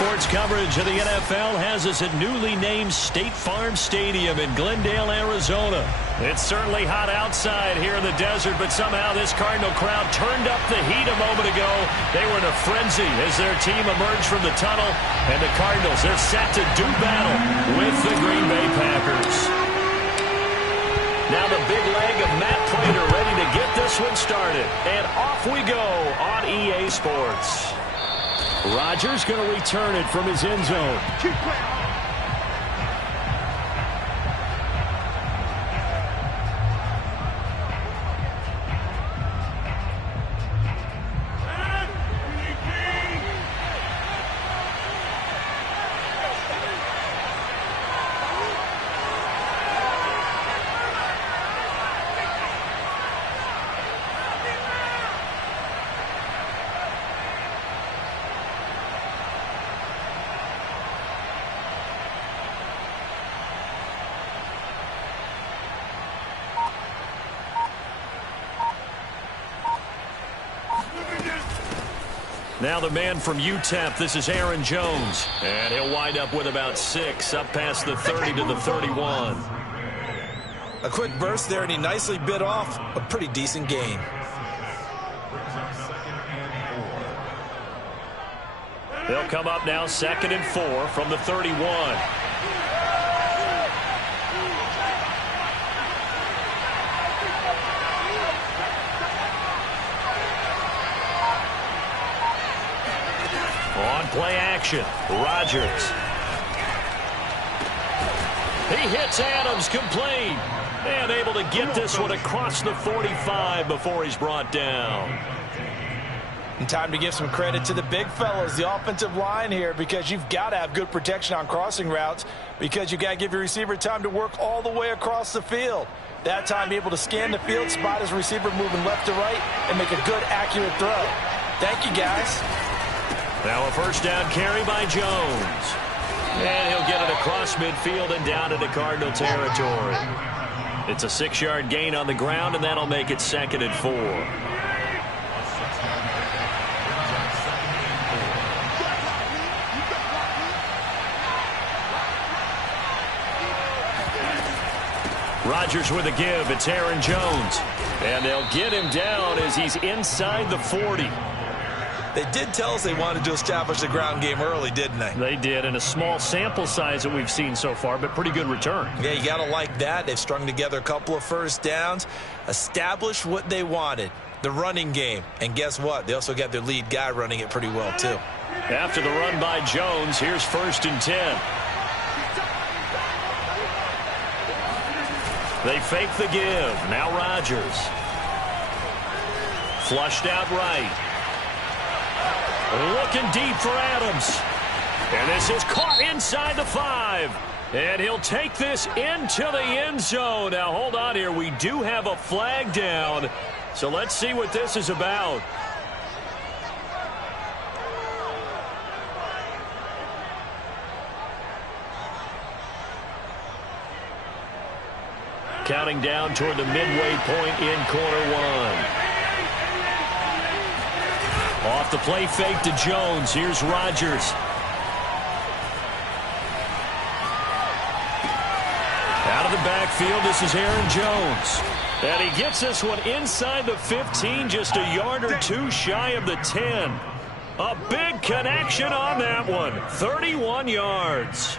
Sports coverage of the NFL has us at newly named State Farm Stadium in Glendale, Arizona. It's certainly hot outside here in the desert, but somehow this Cardinal crowd turned up the heat a moment ago. They were in a frenzy as their team emerged from the tunnel, and the Cardinals, they're set to do battle with the Green Bay Packers. Now the big leg of Matt Pratt ready to get this one started, and off we go on EA Sports. Rodgers going to return it from his end zone. Now the man from UTEP, this is Aaron Jones. And he'll wind up with about 6, up past the 30 to the 31. A quick burst there, and he nicely bit off a pretty decent gain. They'll come up now 2nd and 4 from the 31. On play action, Rodgers. He hits Adams complete. And able to get this one across the 45 before he's brought down. And time to give some credit to the big fellas, the offensive line here, because you've got to have good protection on crossing routes, because you've got to give your receiver time to work all the way across the field. That time, be able to scan the field, spot his receiver moving left to right, and make a good, accurate throw. Thank you, guys. Now a first down carry by Jones. And he'll get it across midfield and down into Cardinal territory. It's a 6-yard gain on the ground, and that'll make it 2nd and 4. Rodgers with a give. It's Aaron Jones. And they'll get him down as he's inside the 40. They did tell us they wanted to establish the ground game early, didn't they? They did, in a small sample size that we've seen so far, but pretty good return. Yeah, you got to like that. They've strung together a couple of first downs, established what they wanted, the running game. And guess what? They also got their lead guy running it pretty well, too. After the run by Jones, here's 1st and 10. They fake the give. Now Rodgers. Flushed out right. Looking deep for Adams. And this is caught inside the 5. And he'll take this into the end zone. Now, hold on here. We do have a flag down. So let's see what this is about. Counting down toward the midway point in quarter 1. Off the play fake to Jones. Here's Rodgers. Out of the backfield, this is Aaron Jones. And he gets this one inside the 15, just a yard or 2 shy of the 10. A big connection on that one. 31 yards.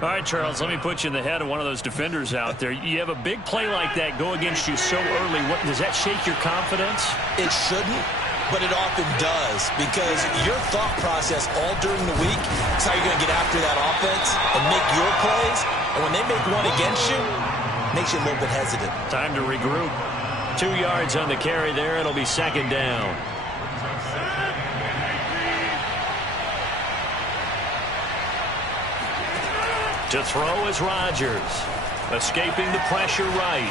All right, Charles, let me put you in the head of one of those defenders out there. You have a big play like that go against you so early. Does that shake your confidence? It shouldn't, but it often does, because your thought process all during the week is how you're going to get after that offense and make your plays. And when they make one against you, it makes you a little bit hesitant. Time to regroup. 2 yards on the carry there. It'll be 2nd down. To throw is Rodgers. Escaping the pressure right.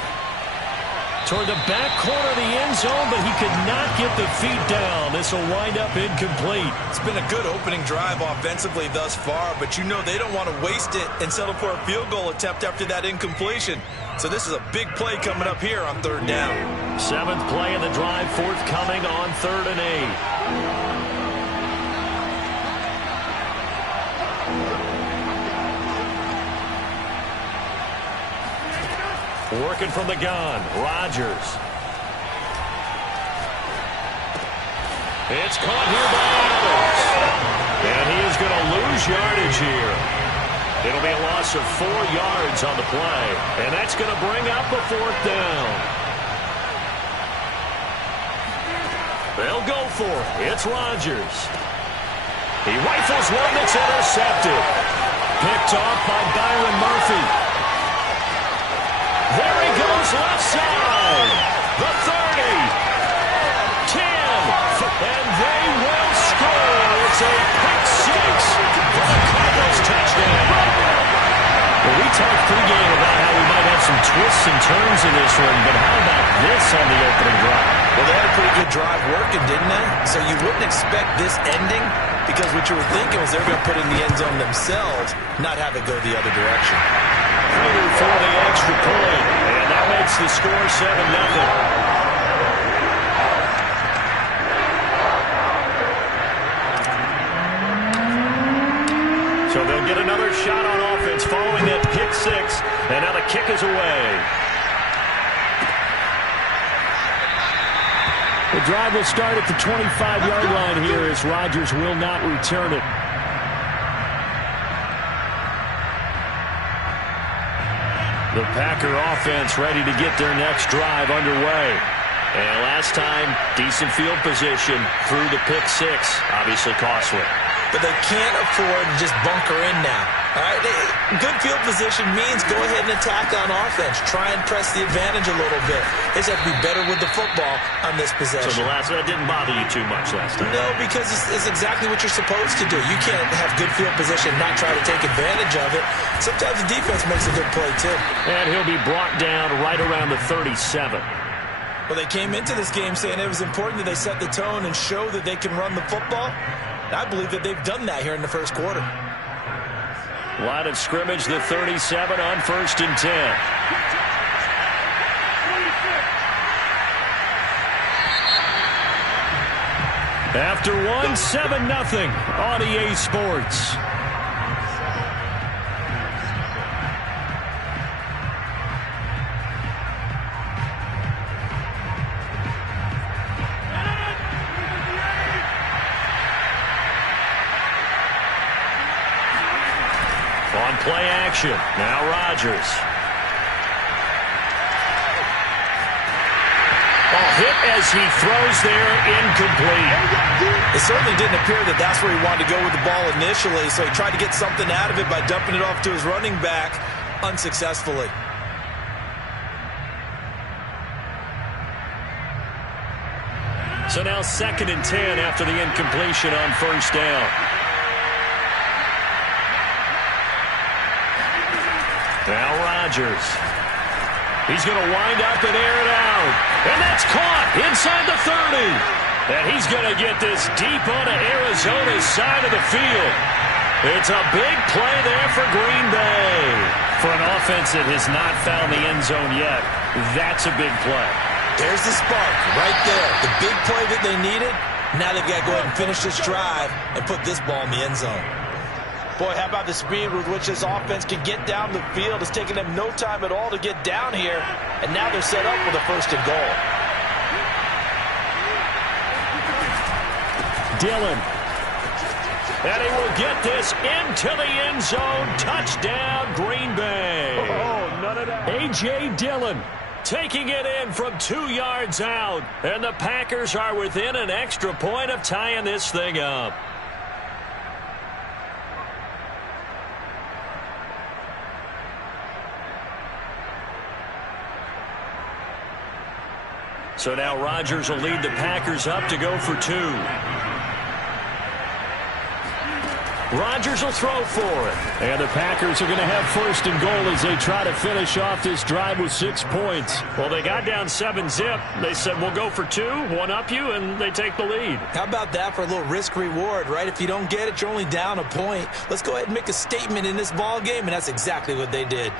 Toward the back corner of the end zone, but he could not get the feet down. This will wind up incomplete. It's been a good opening drive offensively thus far, but you know they don't want to waste it and settle for a field goal attempt after that incompletion. So this is a big play coming up here on 3rd down. 7th play of the drive forthcoming on 3rd and 8. Working from the gun, Rodgers. It's caught here by Adams. And he is going to lose yardage here. It'll be a loss of 4 yards on the play. And that's going to bring up a 4th down. They'll go for it. It's Rodgers. He rifles one that's intercepted. Picked off by Byron Murphy. There he goes left side. The 30. 10. And they will score. It's a pick 6 for the Cardinals touchdown. Well, we talked pregame about how we might have some twists and turns in this one, but how about this on the opening drive? Well, they had a pretty good drive working, didn't they? So you wouldn't expect this ending because what you were thinking was they were going to put it in the end zone themselves, not have it go the other direction. For the extra point, and that makes the score 7-0. So they'll get another shot on offense following that pick 6, and now the kick is away. The drive will start at the 25-yard line here as Rodgers will not return it. The Packer offense ready to get their next drive underway. And last time, decent field position through the pick 6, obviously costly. But they can't afford to just bunker in now. All right, good field position means go ahead and attack on offense. Try and press the advantage a little bit. They just have to be better with the football on this possession. So that didn't bother you too much last time? No, because it's exactly what you're supposed to do. You can't have good field position and not try to take advantage of it. Sometimes the defense makes a good play, too. And he'll be brought down right around the 37. Well, they came into this game saying it was important that they set the tone and show that they can run the football. I believe that they've done that here in the first quarter. Line of scrimmage, the 37 on 1st and 10. After one, 7-0 on EA Sports. On play action, now Rodgers. Hit as he throws there, incomplete. It certainly didn't appear that that's where he wanted to go with the ball initially, so he tried to get something out of it by dumping it off to his running back unsuccessfully. So now 2nd and 10 after the incompletion on 1st down. Now Rodgers. He's going to wind up and air it out. And that's caught inside the 30. And he's going to get this deep onto Arizona's side of the field. It's a big play there for Green Bay. For an offense that has not found the end zone yet, that's a big play. There's the spark right there. The big play that they needed. Now they've got to go ahead and finish this drive and put this ball in the end zone. Boy, how about the speed with which this offense can get down the field? It's taken them no time at all to get down here, and now they're set up with a 1st and goal. Dillon. And he will get this into the end zone. Touchdown, Green Bay. Oh, none of that. A.J. Dillon taking it in from 2 yards out. And the Packers are within an extra point of tying this thing up. So now Rodgers will lead the Packers up to go for 2. Rodgers will throw for it. And the Packers are going to have 1st and goal as they try to finish off this drive with 6 points. Well, they got down 7-zip. They said, we'll go for 2, one up you, and they take the lead. How about that for a little risk-reward, right? If you don't get it, you're only down a point. Let's go ahead and make a statement in this ball game, and that's exactly what they did.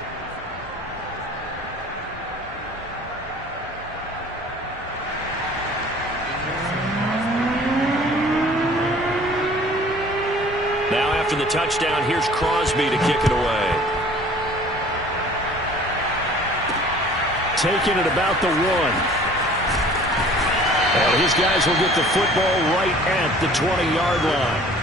Now after the touchdown. Here's Crosby to kick it away. Taking it about the 1. And his guys will get the football right at the 20-yard line.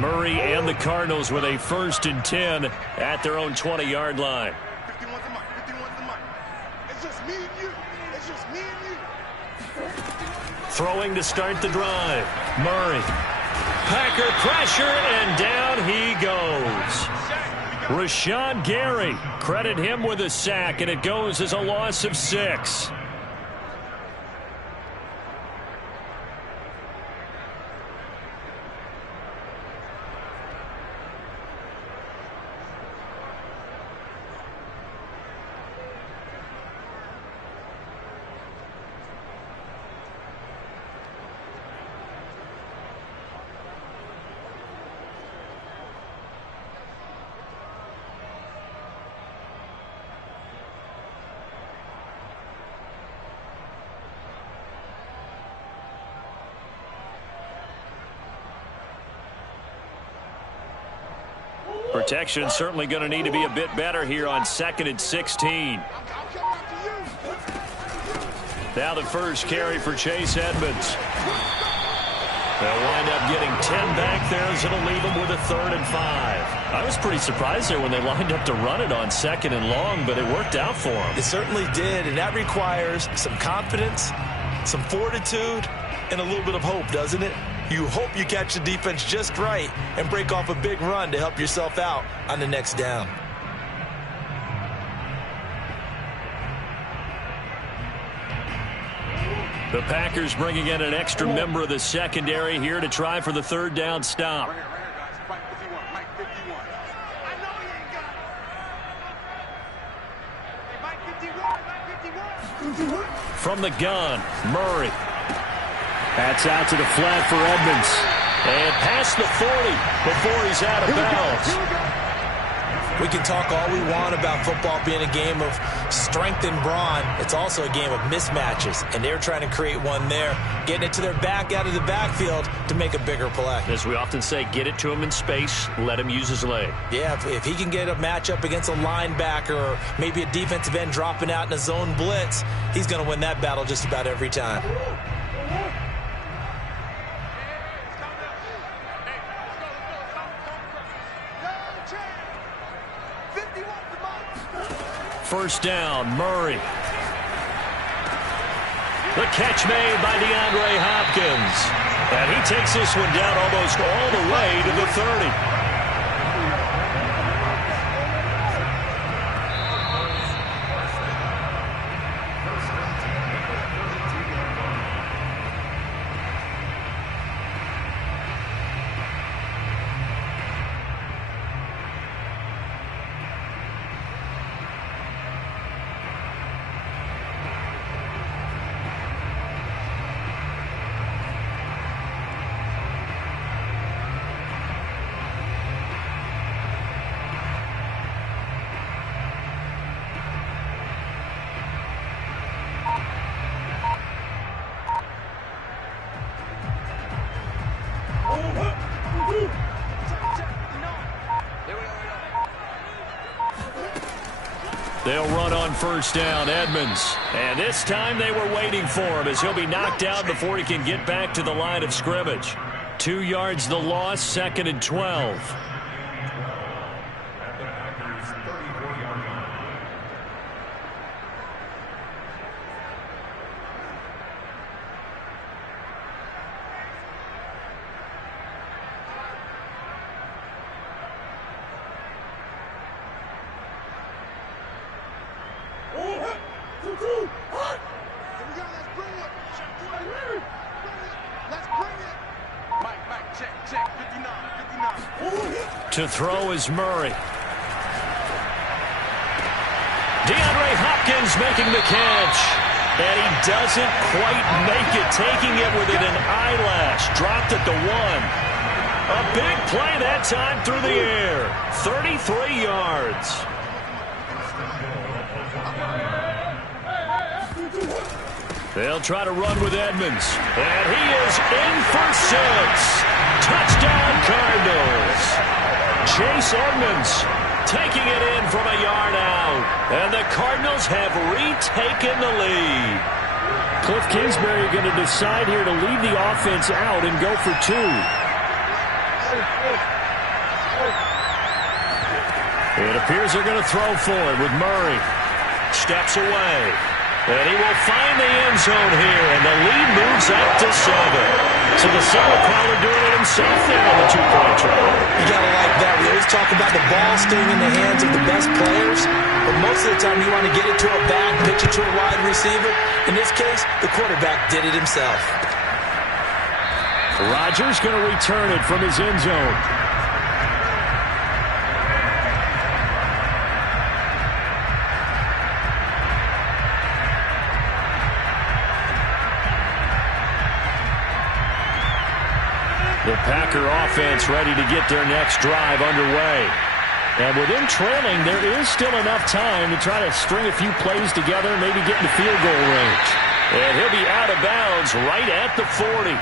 Murray and the Cardinals with a 1st and 10 at their own 20-yard line. 51's the mark. 51's the mark. It's just me and you. It's just me and you. Throwing to start the drive. Murray. Packer pressure, and down he goes. Rashawn Gary. Credit him with a sack, and it goes as a loss of 6. Protection certainly going to need to be a bit better here on 2nd and 16. Now the first carry for Chase Edmonds. They'll wind up getting 10 back there as it'll leave them with a 3rd and 5. I was pretty surprised there when they lined up to run it on 2nd and long, but it worked out for them. It certainly did, and that requires some confidence, some fortitude, and a little bit of hope, doesn't it? You hope you catch the defense just right and break off a big run to help yourself out on the next down. The Packers bringing in an extra member of the secondary here to try for the 3rd down stop. Right here, guys. Mike 51. Mike 51. I know he ain't got it. Hey, Mike 51. Mike 51. From the gun, Murray. That's out to the flat for Edmonds. And past the 40 before he's out of bounds. We can talk all we want about football being a game of strength and brawn. It's also a game of mismatches, and they're trying to create one there, getting it to their back out of the backfield to make a bigger play. As we often say, get it to him in space, let him use his leg. Yeah, if he can get a matchup against a linebacker or maybe a defensive end dropping out in a zone blitz, he's going to win that battle just about every time. First down, Murray. The catch made by DeAndre Hopkins. And he takes this one down almost all the way to the 30. They'll run on first down, Edmonds. And this time they were waiting for him as he'll be knocked out before he can get back to the line of scrimmage. 2 yards the loss, 2nd and 12. To throw is Murray. DeAndre Hopkins making the catch. And he doesn't quite make it, taking it within an eyelash. Dropped at the 1. A big play that time through the air. 33 yards. They'll try to run with Edmonds. And he is in for 6. Touchdown, Cardinals. Chase Edmonds taking it in from a yard out. And the Cardinals have retaken the lead. Cliff Kingsbury going to decide here to leave the offense out and go for 2. It appears they're going to throw for it with Murray. Steps away. And he will find the end zone here, and the lead moves up to 7. So the signal caller doing it himself there on the 2-point try. You got to like that. We always talk about the ball staying in the hands of the best players, but most of the time you want to get it to a back, pitch it to a wide receiver. In this case, the quarterback did it himself. Rodgers going to return it from his end zone. The Packer offense ready to get their next drive underway. And with them trailing, there is still enough time to try to string a few plays together and maybe get into field goal range. And he'll be out of bounds right at the 40.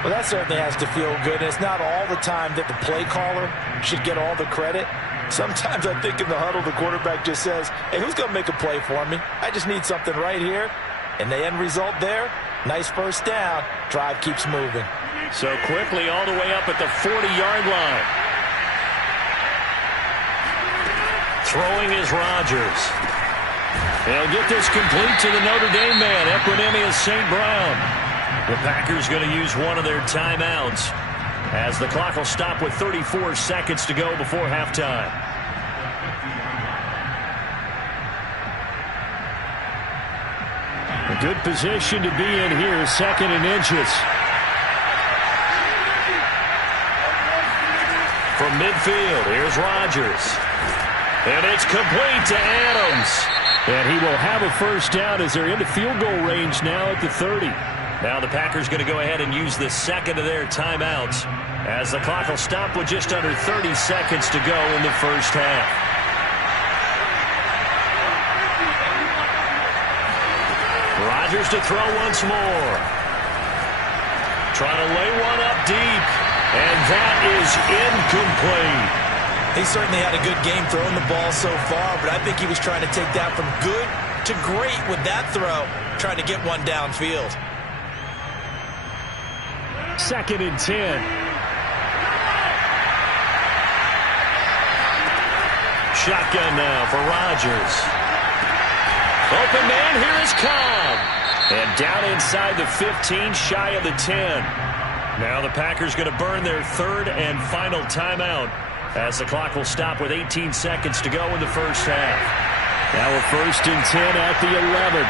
Well, that certainly has to feel good. And it's not all the time that the play caller should get all the credit. Sometimes I think in the huddle, the quarterback just says, hey, who's going to make a play for me? I just need something right here. And the end result there, nice first down. Drive keeps moving. So quickly all the way up at the 40-yard line. Throwing is Rodgers. They'll get this complete to the Notre Dame man, Equanimous St. Brown. The Packers going to use one of their timeouts as the clock will stop with 34 seconds to go before halftime. A good position to be in here, 2nd and inches. From midfield, here's Rodgers. And it's complete to Adams. And he will have a first down as they're into field goal range now at the 30. Now the Packers going to go ahead and use the second of their timeouts as the clock will stop with just under 30 seconds to go in the first half. Rodgers to throw once more. Trying to lay one up deep. And that is incomplete. He certainly had a good game throwing the ball so far, but I think he was trying to take that from good to great with that throw, trying to get one downfield. 2nd and 10. Shotgun now for Rodgers. Open man, here is Cobb. And down inside the 15, shy of the 10. Now the Packers going to burn their 3rd and final timeout as the clock will stop with 18 seconds to go in the first half. Now a 1st and 10 at the 11.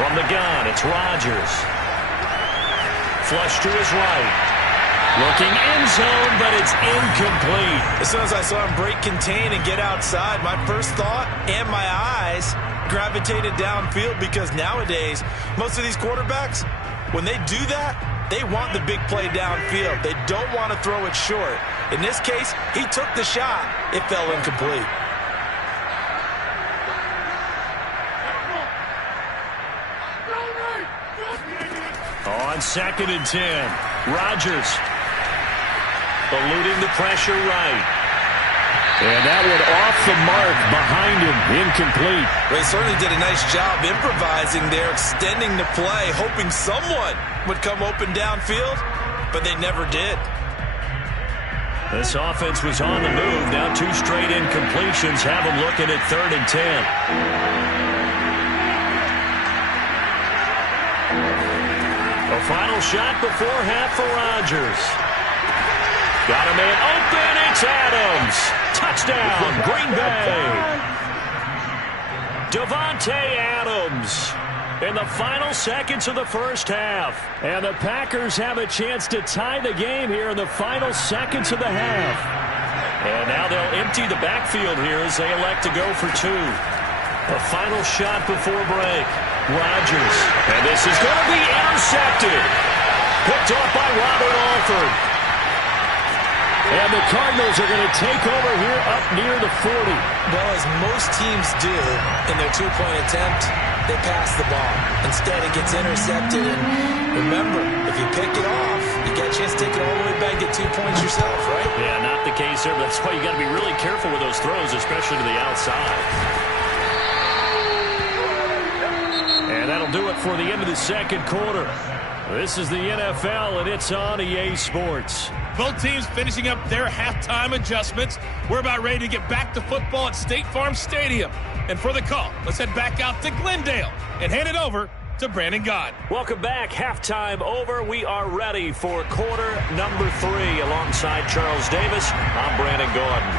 From the gun, it's Rodgers. Flush to his right. Looking end zone, but it's incomplete. As soon as I saw him break contain and get outside, my first thought and my eyes gravitated downfield because nowadays, most of these quarterbacks, when they do that, they want the big play downfield. They don't want to throw it short. In this case, he took the shot. It fell incomplete. On 2nd and 10, Rodgers eluding the pressure right. And that one off the mark behind him, incomplete. They certainly did a nice job improvising there, extending the play, hoping someone would come open downfield, but they never did. This offense was on the move. Now 2 straight incompletions have them looking at 3rd and 10. A final shot before half for Rodgers. Got a man open. It's Adams. Touchdown, Green Bay. Davante Adams in the final seconds of the first half. And the Packers have a chance to tie the game here in the final seconds of the half. And now they'll empty the backfield here as they elect to go for 2. The final shot before break. Rodgers. And this is going to be intercepted. Picked off by Robert Alford. And the Cardinals are going to take over here up near the 40. Well, as most teams do in their two-point attempt, they pass the ball. Instead, it gets intercepted. And remember, if you pick it off, you get a chance to take it all the way back, get 2 points yourself, right? Yeah, not the case there, but that's why you got to be really careful with those throws, especially to the outside. And that'll do it for the end of the second quarter. This is the NFL, and it's on EA Sports. Both teams finishing up their halftime adjustments. We're about ready to get back to football at State Farm Stadium. And for the call, let's head back out to Glendale and hand it over to Brandon Gaudin. Welcome back. Halftime over. We are ready for quarter number 3. Alongside Charles Davis, I'm Brandon Gaudin.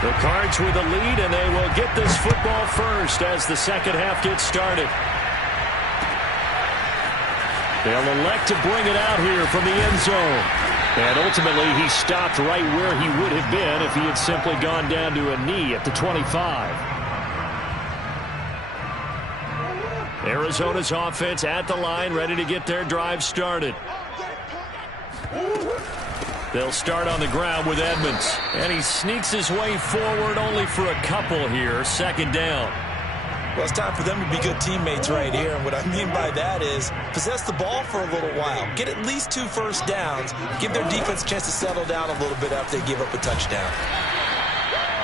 The Cards with the lead, and they will get this football first as the second half gets started. They'll elect to bring it out here from the end zone. And ultimately, he stopped right where he would have been if he had simply gone down to a knee at the 25. Arizona's offense at the line, ready to get their drive started. They'll start on the ground with Edmonds. And he sneaks his way forward only for a couple here. Second down. Well, it's time for them to be good teammates right here. And what I mean by that is possess the ball for a little while. Get at least 2 first downs. Give their defense a chance to settle down a little bit after they give up a touchdown.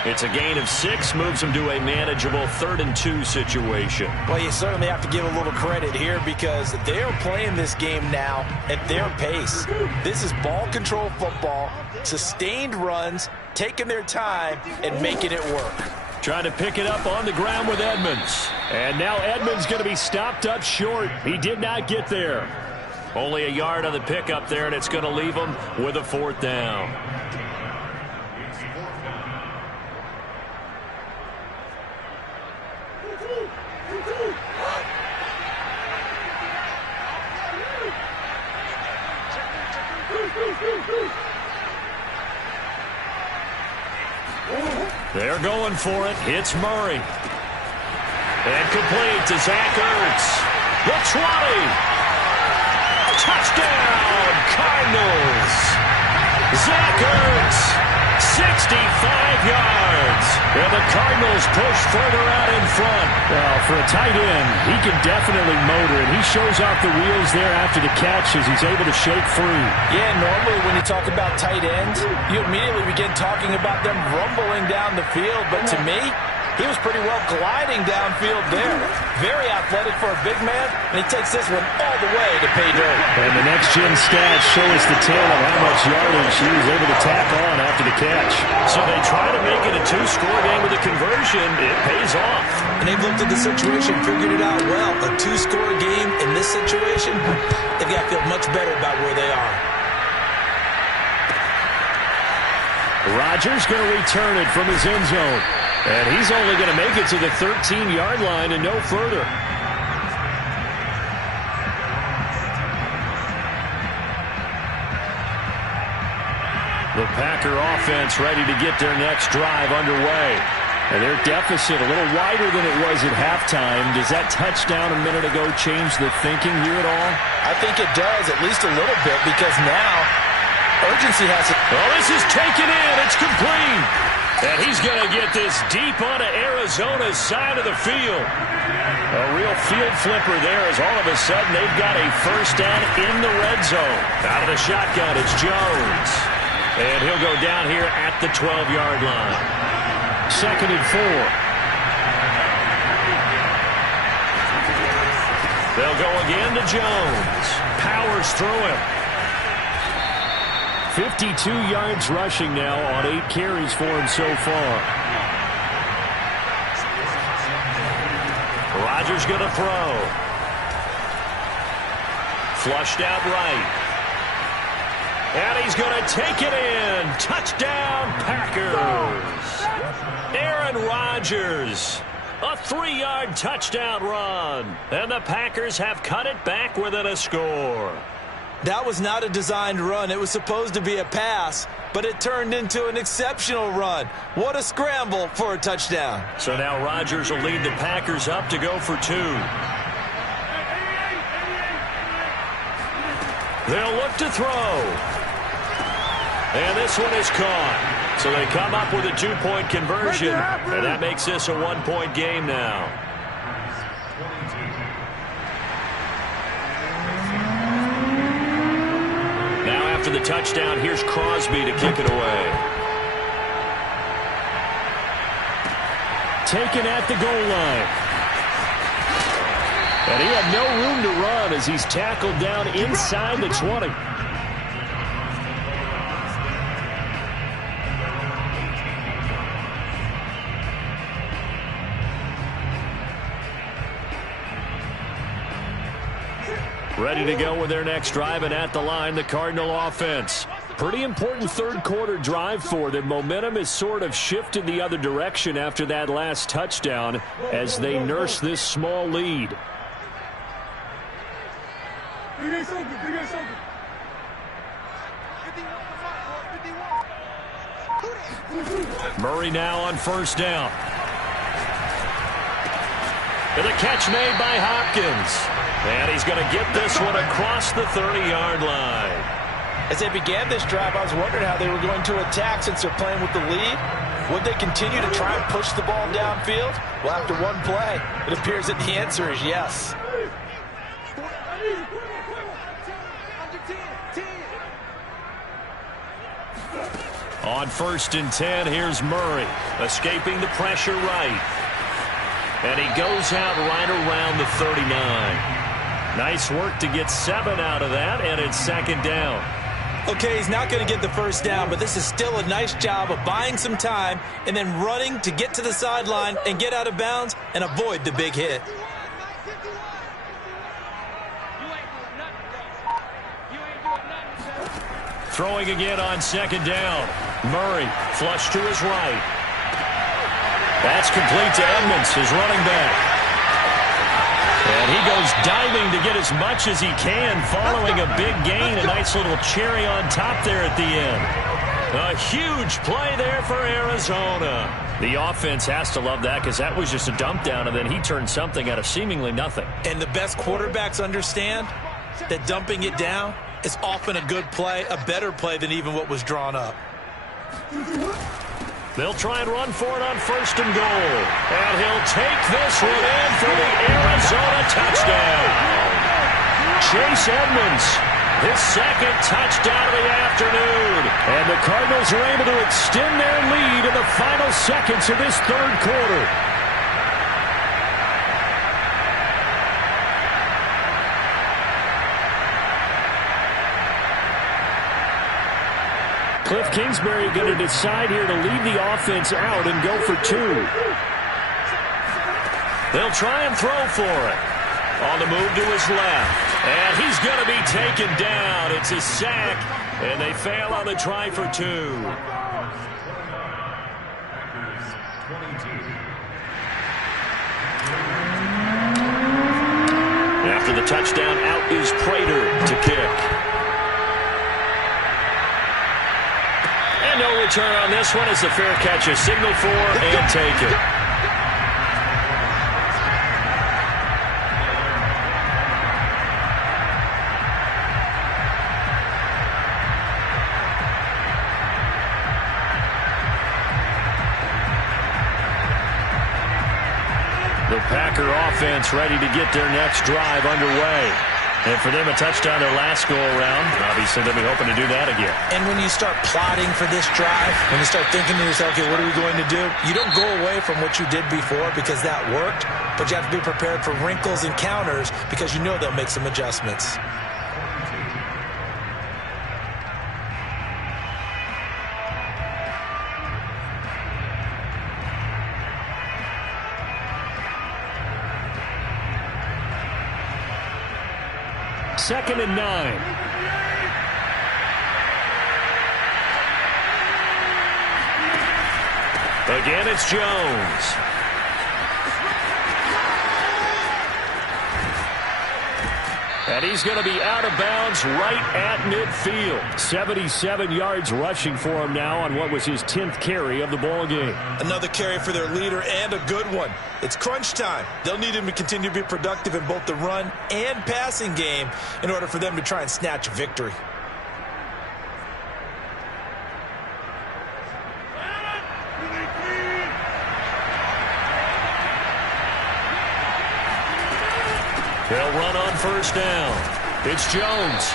It's a gain of 6, moves them to a manageable 3rd and 2 situation. Well, you certainly have to give a little credit here because they are playing this game now at their pace. This is ball control football, sustained runs, taking their time, and making it work. Trying to pick it up on the ground with Edmonds. And now Edmonds going to be stopped up short. He did not get there. Only a yard on the pickup there, and it's going to leave him with a 4th down. They're going for it. Hits Murray. And complete to Zach Ertz. The 20. Touchdown, Cardinals. Zach Ertz, 65 yards. And the Cardinals push further out in front. Well, for a tight end, he can definitely motor it. He shows off the wheels there after the catch as he's able to shake free. Yeah, normally when you talk about tight ends, you immediately begin talking about them rumbling down the field. But to me, he was pretty well gliding downfield there. Very athletic for a big man, and he takes this one all the way to pay dirt. And the next-gen stats show us the tale of how much yardage he was able to tack on after the catch. So they try to make it a 2-score game with a conversion. It pays off. And they've looked at the situation, figured it out well. A 2-score game in this situation, they've got to feel much better about where they are. Rodgers going to return it from his end zone. And he's only going to make it to the 13-yard line and no further. The Packer offense ready to get their next drive underway. And their deficit a little wider than it was at halftime. Does that touchdown a minute ago change the thinking here at all? I think it does, at least a little bit, because now urgency has it. Well, this is taken in. It's complete. And he's going to get this deep onto Arizona's side of the field. A real field flipper there as all of a sudden they've got a first down in the red zone. Out of the shotgun, it's Jones. And he'll go down here at the 12-yard line. 2nd and 4. They'll go again to Jones. Powers through him. 52 yards rushing now on 8 carries for him so far. Rodgers going to throw. Flushed out right. And he's going to take it in. Touchdown, Packers. Aaron Rodgers. A 3-yard touchdown run. And the Packers have cut it back within a score. That was not a designed run. It was supposed to be a pass, but it turned into an exceptional run. What a scramble for a touchdown. So now Rodgers will lead the Packers up to go for 2. They'll look to throw. And this one is caught. So they come up with a 2-point conversion, and that makes this a 1-point game now. Now after the touchdown, here's Crosby to kick it away. Taken at the goal line. And he had no room to run as he's tackled down inside the 20. Ready to go with their next drive, and at the line, the Cardinal offense. Pretty important third-quarter drive for them. Momentum has sort of shifted the other direction after that last touchdown as they nurse this small lead. Murray now on first down. And the catch made by Hopkins. And he's going to get this one across the 30-yard line. As they began this drive, I was wondering how they were going to attack since they're playing with the lead. Would they continue to try and push the ball downfield? Well, after one play, it appears that the answer is yes. On 1st and 10, here's Murray, escaping the pressure right. And he goes out right around the 39. Nice work to get 7 out of that, and it's 2nd down. Okay, he's not going to get the first down, but this is still a nice job of buying some time and then running to get to the sideline and get out of bounds and avoid the big hit. Throwing again on 2nd down. Murray flush to his right. That's complete to Edmonds, his running back. And he goes diving to get as much as he can following a big gain. A nice little cherry on top there at the end. A huge play there for Arizona. The offense has to love that because that was just a dump down, and then he turned something out of seemingly nothing. And the best quarterbacks understand that dumping it down is often a good play, a better play than even what was drawn up. They'll try and run for it on 1st and goal. And he'll take this one in for the Arizona touchdown. Chase Edmonds, his 2nd touchdown of the afternoon. And the Cardinals are able to extend their lead in the final seconds of this 3rd quarter. Cliff Kingsbury going to decide here to leave the offense out and go for 2. They'll try and throw for it. On the move to his left. And he's going to be taken down. It's a sack, and they fail on the try for 2. After the touchdown, out is Prater to kick. And no return on this one as the fair catch is signaled for and taken. The Packer offense ready to get their next drive underway. And for them, a touchdown their last go-around. Obviously, they'll be hoping to do that again. And when you start plotting for this drive, when you start thinking to yourself, okay, what are we going to do? You don't go away from what you did before because that worked, but you have to be prepared for wrinkles and counters because you know they'll make some adjustments. Second and 9. Again, it's Jones. And he's going to be out of bounds right at midfield. 77 yards rushing for him now on what was his 10th carry of the ball game. Another carry for their leader, and a good one. It's crunch time. They'll need him to continue to be productive in both the run and passing game in order for them to try and snatch a victory. They'll run on first down. It's Jones.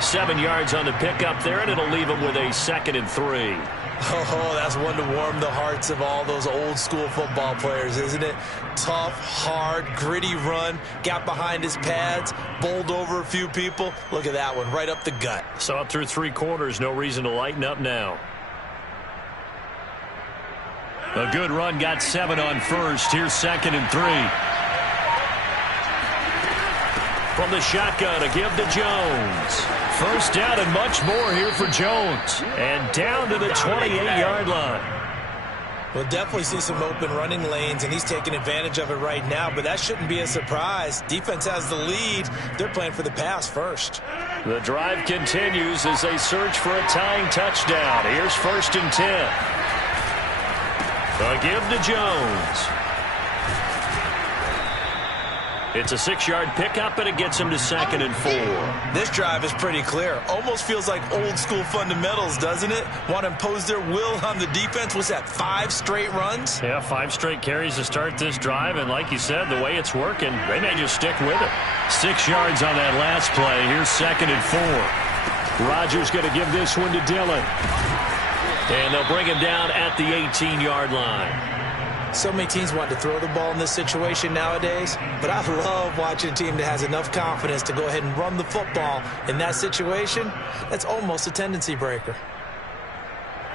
7 yards on the pickup there, and it'll leave him with a 2nd and 3. Oh, that's one to warm the hearts of all those old school football players, isn't it? Tough, hard, gritty run. Got behind his pads, bowled over a few people. Look at that one, right up the gut. Saw it through 3 quarters. No reason to lighten up now. A good run, got 7 on first. Here's 2nd and 3. From the shotgun, a give to Jones. First down and much more here for Jones. And down to the 28-yard line. We'll definitely see some open running lanes, and he's taking advantage of it right now, but that shouldn't be a surprise. Defense has the lead. They're playing for the pass first. The drive continues as they search for a tying touchdown. Here's 1st and 10. A give to Jones. It's a 6-yard pickup, and it gets him to 2nd and 4. This drive is pretty clear. Almost feels like old school fundamentals, doesn't it? Want to impose their will on the defense. What's that, 5 straight runs? Yeah, 5 straight carries to start this drive, and like you said, the way it's working, they may just stick with it. 6 yards on that last play. Here's 2nd and 4. Rodgers going to give this one to Dillon. And they'll bring him down at the 18-yard line. So many teams want to throw the ball in this situation nowadays, but I love watching a team that has enough confidence to go ahead and run the football in that situation. That's almost a tendency breaker.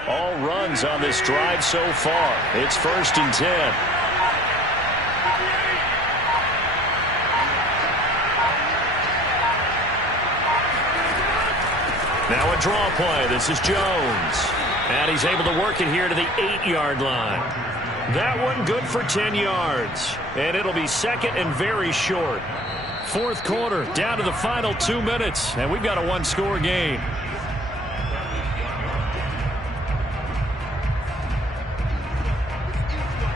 All runs on this drive so far. It's 1st and 10. Now a draw play. This is Jones. And he's able to work it here to the 8-yard line. That one good for 10 yards. And it'll be 2nd and very short. 4th quarter, down to the final 2 minutes. And we've got a 1-score game.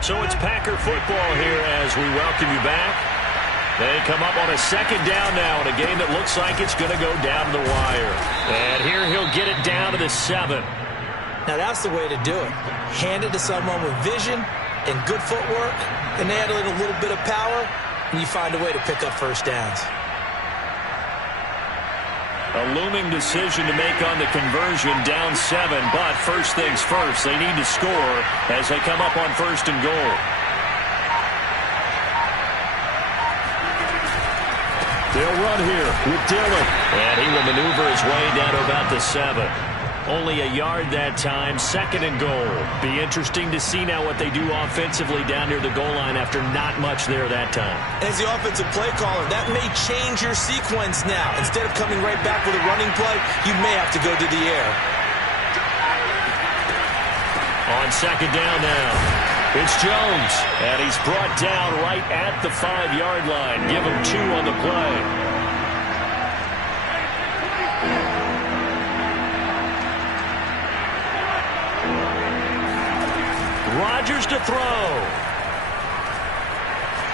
So it's Packer football here as we welcome you back. They come up on a 2nd down now in a game that looks like it's going to go down to the wire. And here he'll get it down to the 7. Now that's the way to do it. Hand it to someone with vision and good footwork, and add in a little bit of power, and you find a way to pick up first downs. A looming decision to make on the conversion, down 7, but first things first, they need to score as they come up on 1st and goal. They'll run here with Dillon, and he will maneuver his way down to about the 7. Only a yard that time, 2nd and goal. Be interesting to see now what they do offensively down near the goal line after not much there that time. As the offensive play caller, that may change your sequence now. Instead of coming right back with a running play, you may have to go to the air. On 2nd down now, it's Jones, and he's brought down right at the 5-yard line. Give him 2 on the play. Rodgers to throw.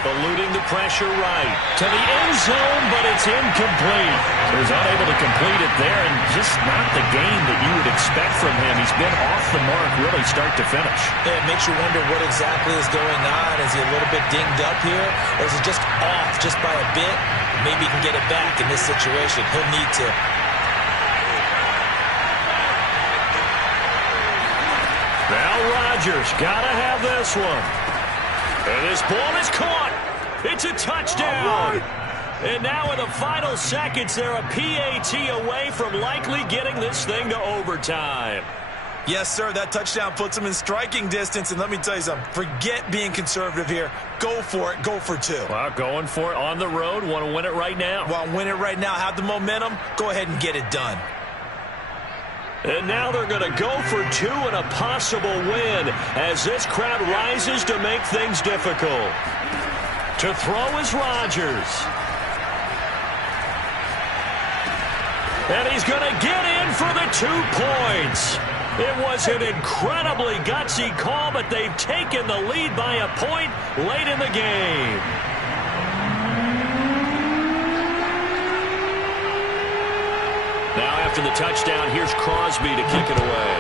Eluding the pressure right. To the end zone, but it's incomplete. He's unable to complete it there, and just not the game that you would expect from him. He's been off the mark really start to finish. Yeah, it makes you wonder what exactly is going on. Is he a little bit dinged up here, or is he just off just by a bit? Maybe he can get it back in this situation. He'll need to. Now Rodgers gotta have this one. And this ball is caught. It's a touchdown. And now in the final seconds, they're a PAT away from likely getting this thing to overtime. Yes, sir, that touchdown puts them in striking distance. And let me tell you something, forget being conservative here. Go for it, go for 2. Well, going for it on the road. Want to win it right now. Want to win it right now, have the momentum, go ahead and get it done. And now they're going to go for 2 and a possible win as this crowd rises to make things difficult. To throw is Rodgers. And he's going to get in for the 2 points. It was an incredibly gutsy call, but they've taken the lead by a point late in the game. Now after the touchdown, here's Crosby to kick it away.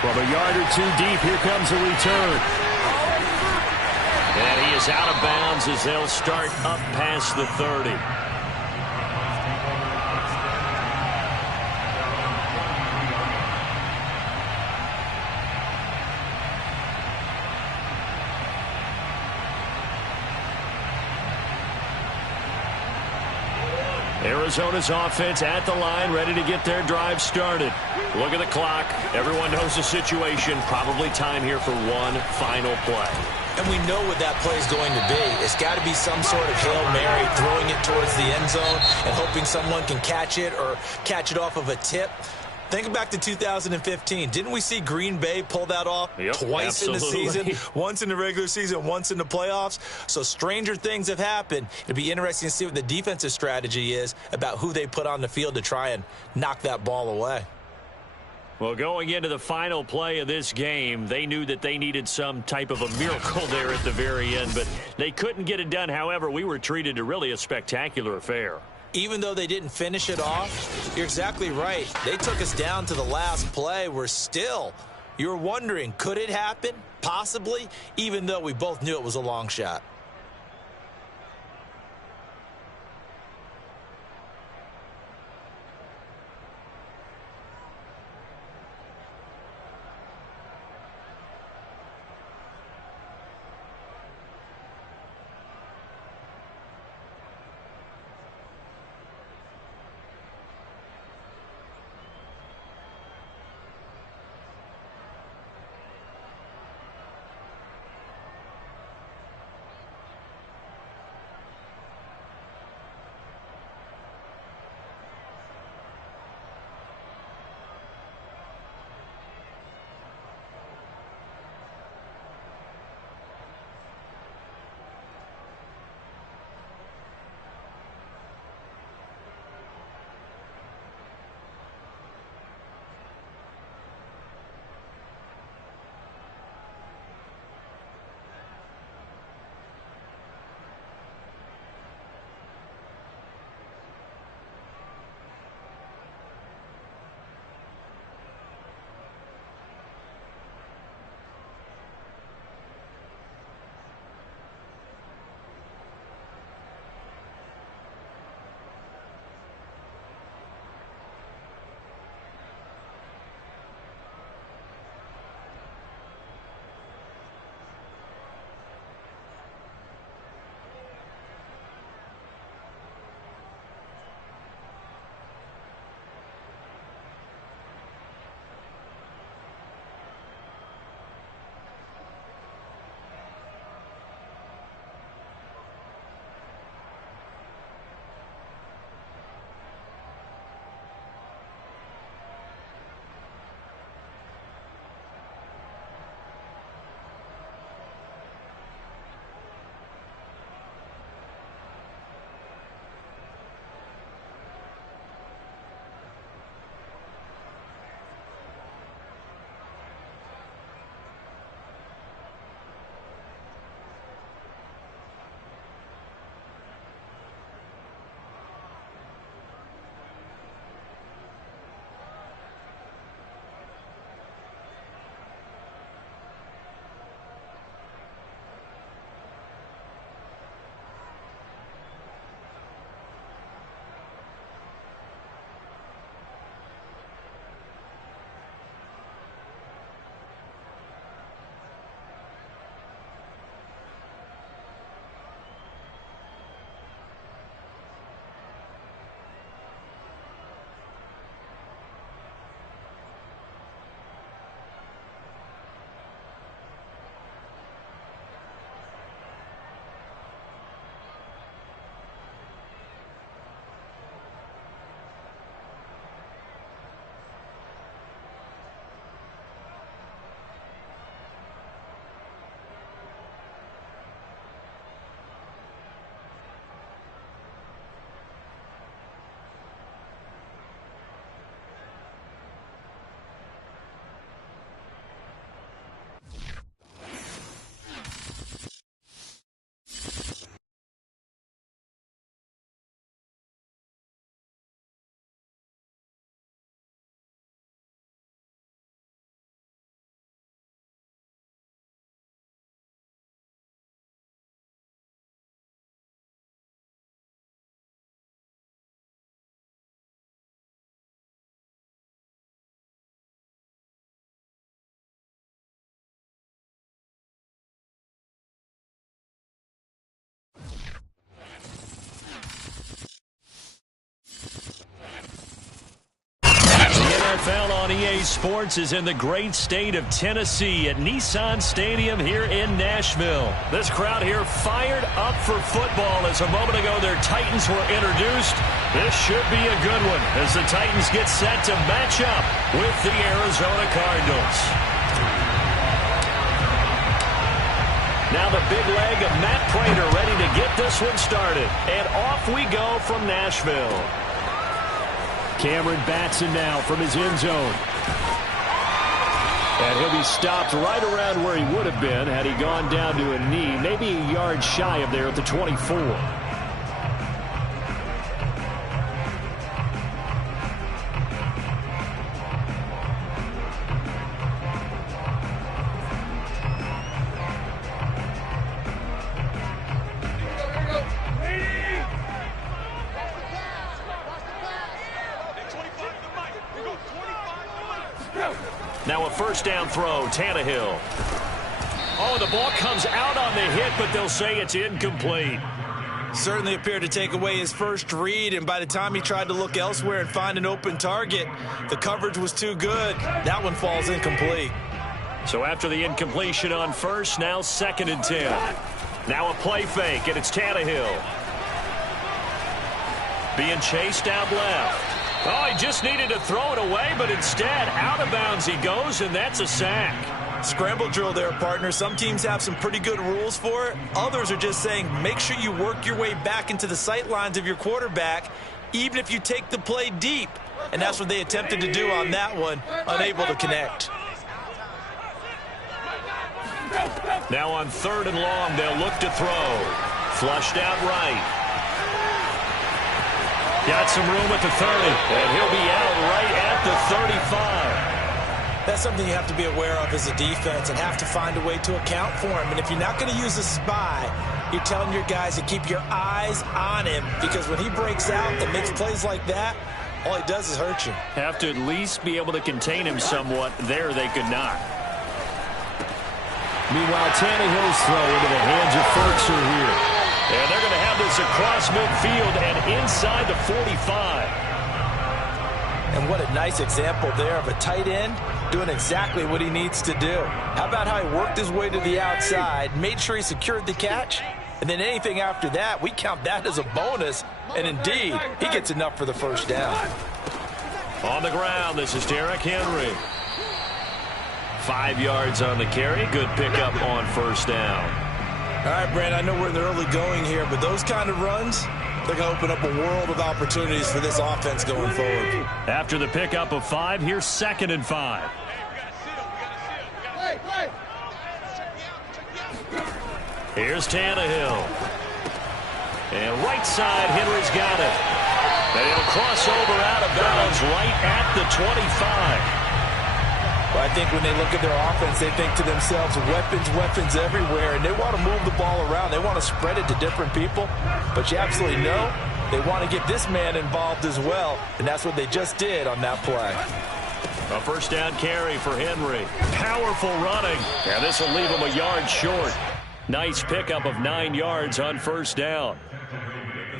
From a yard or 2 deep, here comes a return. And he is out of bounds as they'll start up past the 30. Arizona's offense at the line, ready to get their drive started. Look at the clock. Everyone knows the situation. Probably time here for one final play. And we know what that play is going to be. It's got to be some sort of Hail Mary, throwing it towards the end zone and hoping someone can catch it or catch it off of a tip. Think back to 2015. Didn't we see Green Bay pull that off twice in the season? Once in the regular season, once in the playoffs. So stranger things have happened. It'll be interesting to see what the defensive strategy is about who they put on the field to try and knock that ball away. Well, going into the final play of this game, they knew that they needed some type of a miracle there at the very end, but they couldn't get it done. However, we were treated to really a spectacular affair. Even though they didn't finish it off, you're exactly right. They took us down to the last play. You're wondering, could it happen? Possibly, even though we both knew it was a long shot. on EA Sports is in the great state of Tennessee at Nissan Stadium here in Nashville. This crowd here fired up for football as a moment ago their Titans were introduced. This should be a good one as the Titans get set to match up with the Arizona Cardinals. Now the big leg of Matt Prater ready to get this one started. And off we go from Nashville. Cameron Batson now from his end zone. And he'll be stopped right around where he would have been had he gone down to a knee, maybe a yard shy of there at the 24. Now a first down throw, Tannehill. Oh, the ball comes out on the hit, but they'll say it's incomplete. Certainly appeared to take away his first read, and by the time he tried to look elsewhere and find an open target, the coverage was too good. That one falls incomplete. So after the incompletion on first, now 2nd and 10. Now a play fake, and it's Tannehill. Being chased out left. Oh, he just needed to throw it away, but instead, out of bounds he goes, and that's a sack. Scramble drill there, partner. Some teams have some pretty good rules for it. Others are just saying, make sure you work your way back into the sight lines of your quarterback, even if you take the play deep. And that's what they attempted to do on that one, unable to connect. Now on 3rd and long, they'll look to throw. Flushed out right. Got some room at the 30, and he'll be out right at the 35. That's something you have to be aware of as a defense and have to find a way to account for him. And if you're not going to use a spy, you're telling your guys to keep your eyes on him, because when he breaks out and makes plays like that, all he does is hurt you. Have to at least be able to contain him somewhat. There they could not. Meanwhile, Tannehill's throw into the hands of Ferkser here. And they're going to have this across midfield and inside the 45. And what a nice example there of a tight end doing exactly what he needs to do. How about how he worked his way to the outside, made sure he secured the catch, and then anything after that, we count that as a bonus. And indeed, he gets enough for the first down. On the ground, this is Derrick Henry. 5 yards on the carry. Good pickup on first down. All right, Brand, I know we're in the early going here, but those kind of runs, they're going to open up a world of opportunities for this offense going forward. After the pickup of 5, here's 2nd and 5. Here's Tannehill. And right side, Henry's got it. And he'll cross over out of bounds right at the 25. But I think when they look at their offense, they think to themselves, weapons everywhere, and they want to move the ball around. They want to spread it to different people. But you absolutely know they want to get this man involved as well, and that's what they just did on that play. A first down carry for Henry. Powerful running. And this will leave him a yard short. Nice pickup of 9 yards on first down.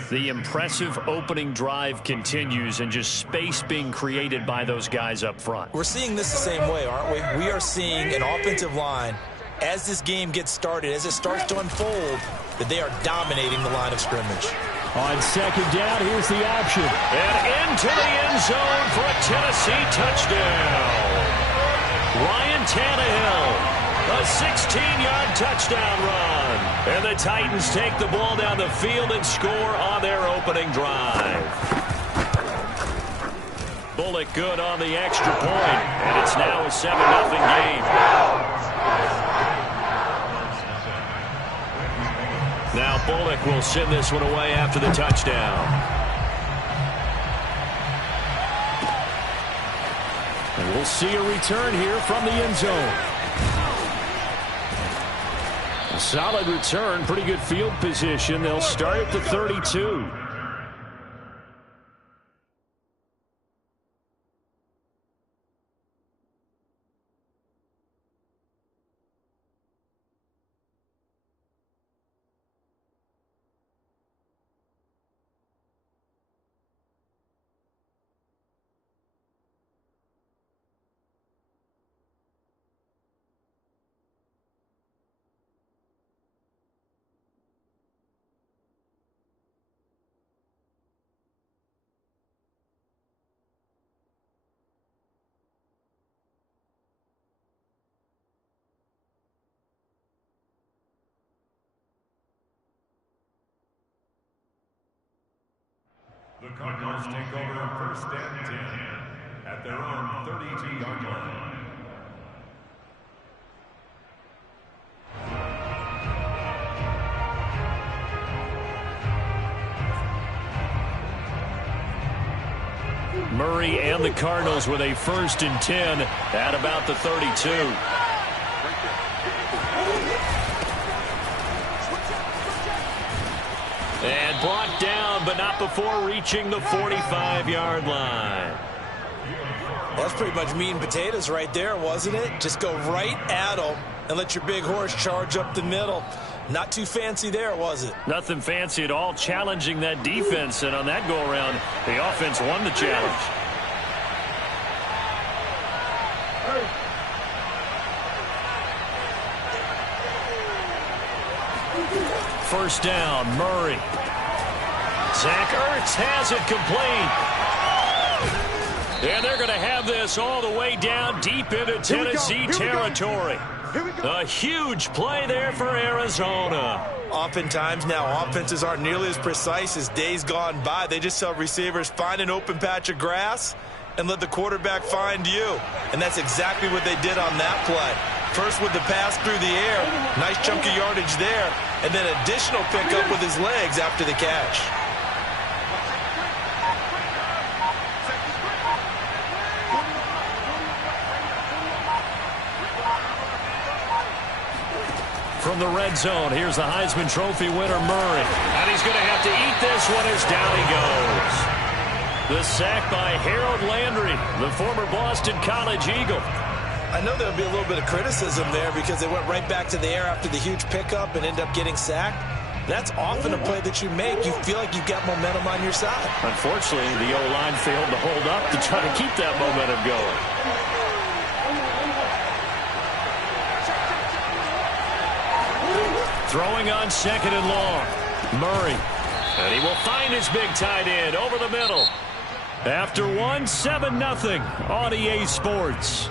The impressive opening drive continues, and just space being created by those guys up front. We're seeing this the same way, aren't we? We are seeing an offensive line, as this game gets started, as it starts to unfold, that they are dominating the line of scrimmage. On 2nd down, here's the option. And into the end zone for a Tennessee touchdown. Ryan Tannehill. A 16-yard touchdown run. And the Titans take the ball down the field and score on their opening drive. Bullock good on the extra point. And it's now a 7-0 game. Now Bullock will send this one away after the touchdown. And we'll see a return here from the end zone. Solid return, pretty good field position. They'll start at the 32. The Cardinals take over first and 10 at their own 32-yard line. Murray and the Cardinals with a first and 10 at about the 32. And brought down, but not before reaching the 45-yard line. That's pretty much meat and potatoes right there, wasn't it? Just go right at them and let your big horse charge up the middle. Not too fancy there, was it? Nothing fancy at all, challenging that defense. And on that go-around, the offense won the challenge. First down, Murray. Zach Ertz has it complete. And they're going to have this all the way down deep into Tennessee territory. A huge play there for Arizona. Oftentimes now, offenses aren't nearly as precise as days gone by. They just tell receivers, find an open patch of grass and let the quarterback find you. And that's exactly what they did on that play. First with the pass through the air, nice chunk of yardage there, and then additional pickup with his legs after the catch. From the red zone, here's the Heisman Trophy winner, Murray. And he's going to have to eat this one as down he goes. The sack by Harold Landry, the former Boston College Eagle. I know there'll be a little bit of criticism there because they went right back to the air after the huge pickup and end up getting sacked. That's often a play that you make. You feel like you've got momentum on your side. Unfortunately, the O-line failed to hold up to try to keep that momentum going. Throwing on second and long. Murray. And he will find his big tight end over the middle. After one, 7-0 on EA Sports.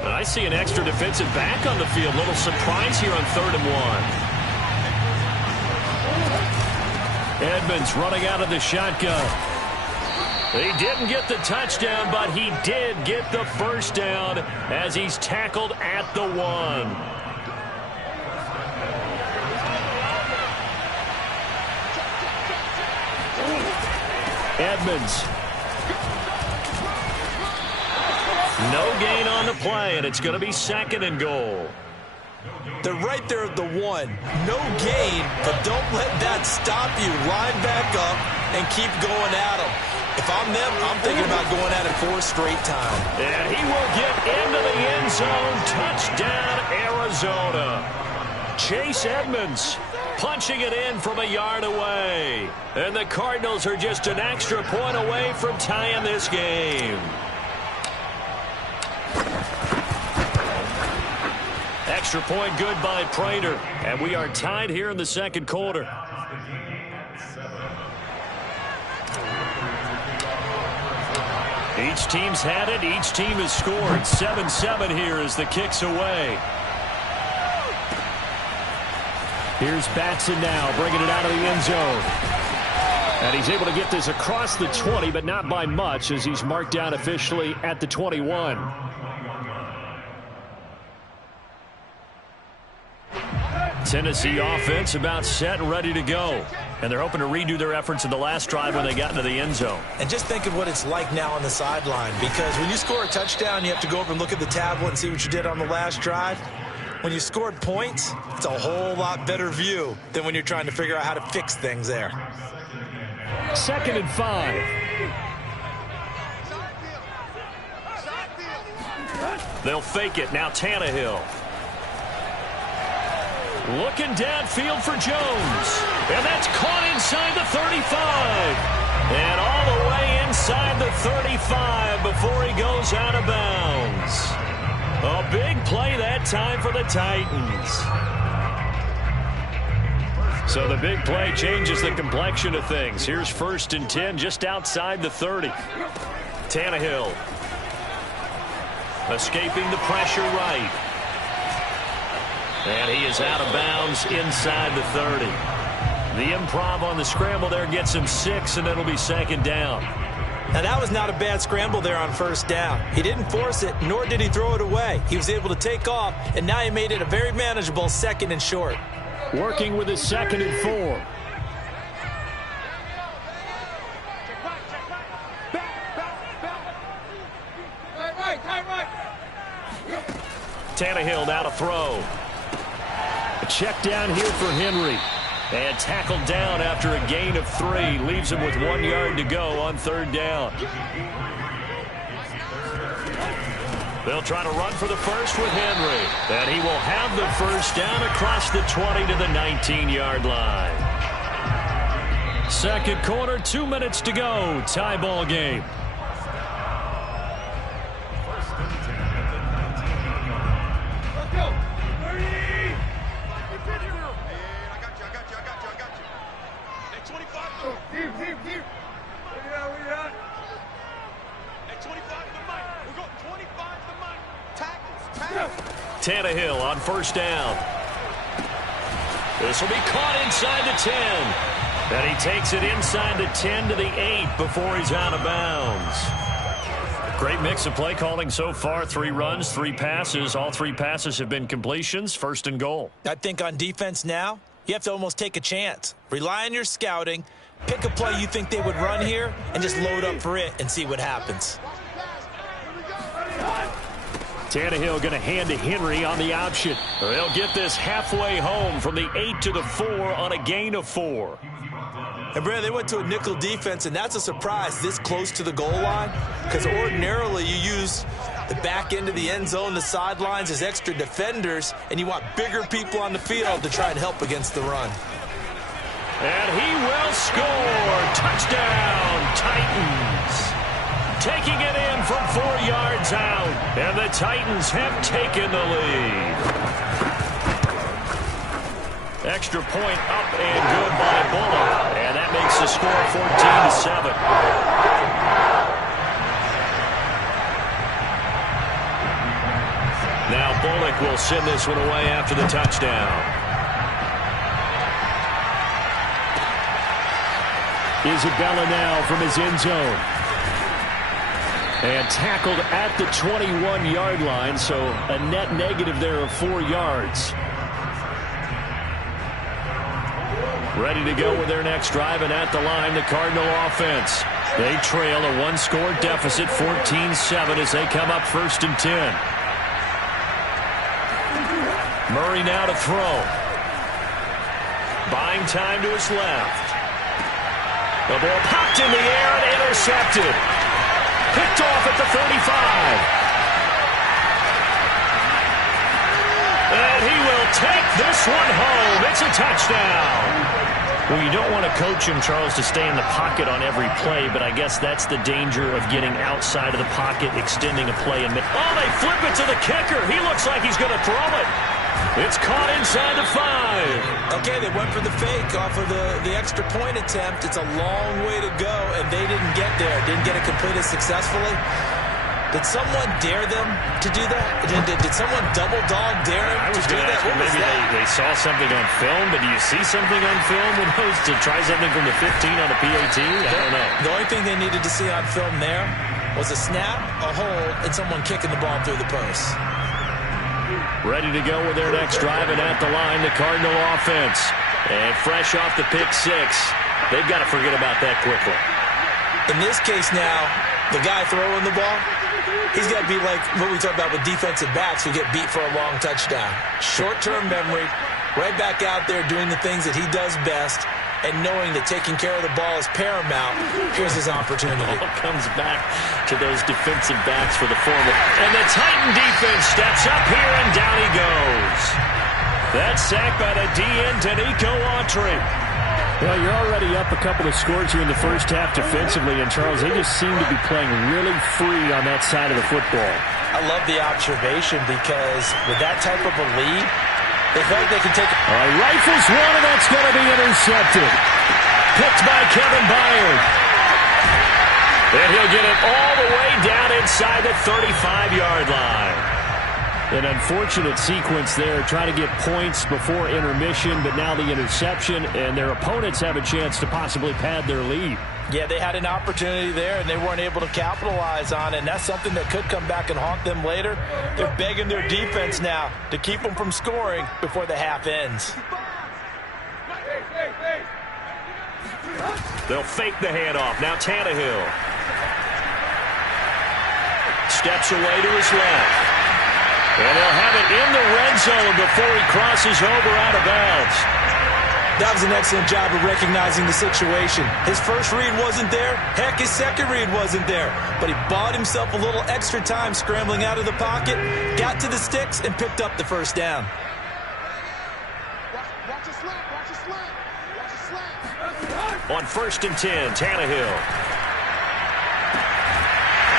And I see an extra defensive back on the field. Little surprise here on 3rd and 1. Edmonds running out of the shotgun. He didn't get the touchdown, but he did get the first down as he's tackled at the 1. Edmonds. No gain on the play, and it's going to be 2nd and goal. They're right there at the 1. No gain, but don't let that stop you. Line back up and keep going at them. If I'm them, I'm thinking about going at it 4 straight times. And he will get into the end zone. Touchdown, Arizona. Chase Edmonds punching it in from a yard away. And the Cardinals are just an extra point away from tying this game. Extra point good by Prater. And we are tied here in the 2nd quarter. Each team's had it. Each team has scored. 7-7 here as the kick's away. Here's Batson now, bringing it out of the end zone. And he's able to get this across the 20, but not by much, as he's marked down officially at the 21. Tennessee offense about set and ready to go. And they're hoping to redo their efforts in the last drive when they got into the end zone. And just think of what it's like now on the sideline, because when you score a touchdown, you have to go over and look at the tablet and see what you did on the last drive. When you scored points, it's a whole lot better view than when you're trying to figure out how to fix things there. 2nd and 5. They'll fake it. Now Tannehill. Looking downfield for Jones. And that's caught inside the 35. And all the way inside the 35 before he goes out of bounds. A big play that time for the Titans. So the big play changes the complexion of things. Here's 1st and 10 just outside the 30. Tannehill escaping the pressure right. And he is out of bounds inside the 30. The improv on the scramble there gets him 6, and it'll be second down. Now, that was not a bad scramble there on first down. He didn't force it, nor did he throw it away. He was able to take off, and now he made it a very manageable 2nd and short. Working with his 2nd and 4. Tannehill now to throw. A check down here for Henry. And tackled down after a gain of 3. Leaves him with 1 yard to go on 3rd down. They'll try to run for the first with Henry. And he will have the first down across the 20 to the 19-yard line. Second quarter, 2 minutes to go. Tie ball game. Tannehill on first down. This will be caught inside the 10. And he takes it inside the 10 to the 8 before he's out of bounds. Great mix of play calling so far. 3 runs, 3 passes. All 3 passes have been completions. 1st and goal. I think on defense now, you have to almost take a chance. Rely on your scouting. Pick a play you think they would run here and just load up for it and see what happens. Tannehill going to hand to Henry on the option. They'll get this halfway home from the 8 to the 4 on a gain of 4. And, Brad, they went to a nickel defense, and that's a surprise this close to the goal line, because ordinarily you use the back end of the end zone, the sidelines as extra defenders, and you want bigger people on the field to try and help against the run. And he will score. Touchdown, Titans. Taking it in from 4 yards out. And the Titans have taken the lead. Extra point up and good by Bullock. And that makes the score 14-7. Now Bullock will send this one away after the touchdown. Isabella now from his end zone. And tackled at the 21-yard line, so a net negative there of 4 yards. Ready to go with their next drive, and at the line, the Cardinal offense. They trail a 1-score deficit, 14-7, as they come up 1st and 10. Murray now to throw. Buying time to his left. The ball popped in the air and intercepted. Picked off at the 35. And he will take this one home. It's a touchdown. Well, you don't want to coach him, Charles, to stay in the pocket on every play, but I guess that's the danger of getting outside of the pocket, extending a play. Oh, they flip it to the kicker. He looks like he's going to throw it. It's caught inside the 5. Okay, they went for the fake off of the extra point attempt. It's a long way to go, and they didn't get there. Didn't get it completed successfully. Did someone dare them to do that? Did someone double dog dare him to do that? What was maybe that? They saw something on film, but do you see something on film when those to try something from the 15 on a PAT? I don't know. The only thing they needed to see on film there was a snap, a hold, and someone kicking the ball through the post. Ready to go with their next drive, and at the line, the Cardinal offense. And fresh off the pick 6, they've got to forget about that quickly. In this case now, the guy throwing the ball, he's got to be like what we talk about with defensive backs who get beat for a long touchdown. Short-term memory, right back out there doing the things that he does best, and knowing that taking care of the ball is paramount. Here's his opportunity. It all comes back to those defensive backs for the forward. And the Titan defense steps up here, and down he goes. That's sacked by the DN, Danico Autry. Well, you're already up a couple of scores here in the first half defensively, and Charles, they just seem to be playing really free on that side of the football. I love the observation because with that type of a lead, they feel like they can take it. All right, rifles one, and that's going to be intercepted. Picked by Kevin Byard. And he'll get it all the way down inside the 35-yard line. An unfortunate sequence there, trying to get points before intermission, but now the interception, and their opponents have a chance to possibly pad their lead. Yeah, they had an opportunity there, and they weren't able to capitalize on it, and that's something that could come back and haunt them later. They're begging their defense now to keep them from scoring before the half ends. They'll fake the handoff. Now Tannehill steps away to his left. And they'll have it in the red zone before he crosses over out of bounds. That was an excellent job of recognizing the situation. His first read wasn't there. Heck, his second read wasn't there. But he bought himself a little extra time scrambling out of the pocket, got to the sticks, and picked up the first down. Watch your slant. Watch your slant. Watch your slant. On 1st and 10, Tannehill.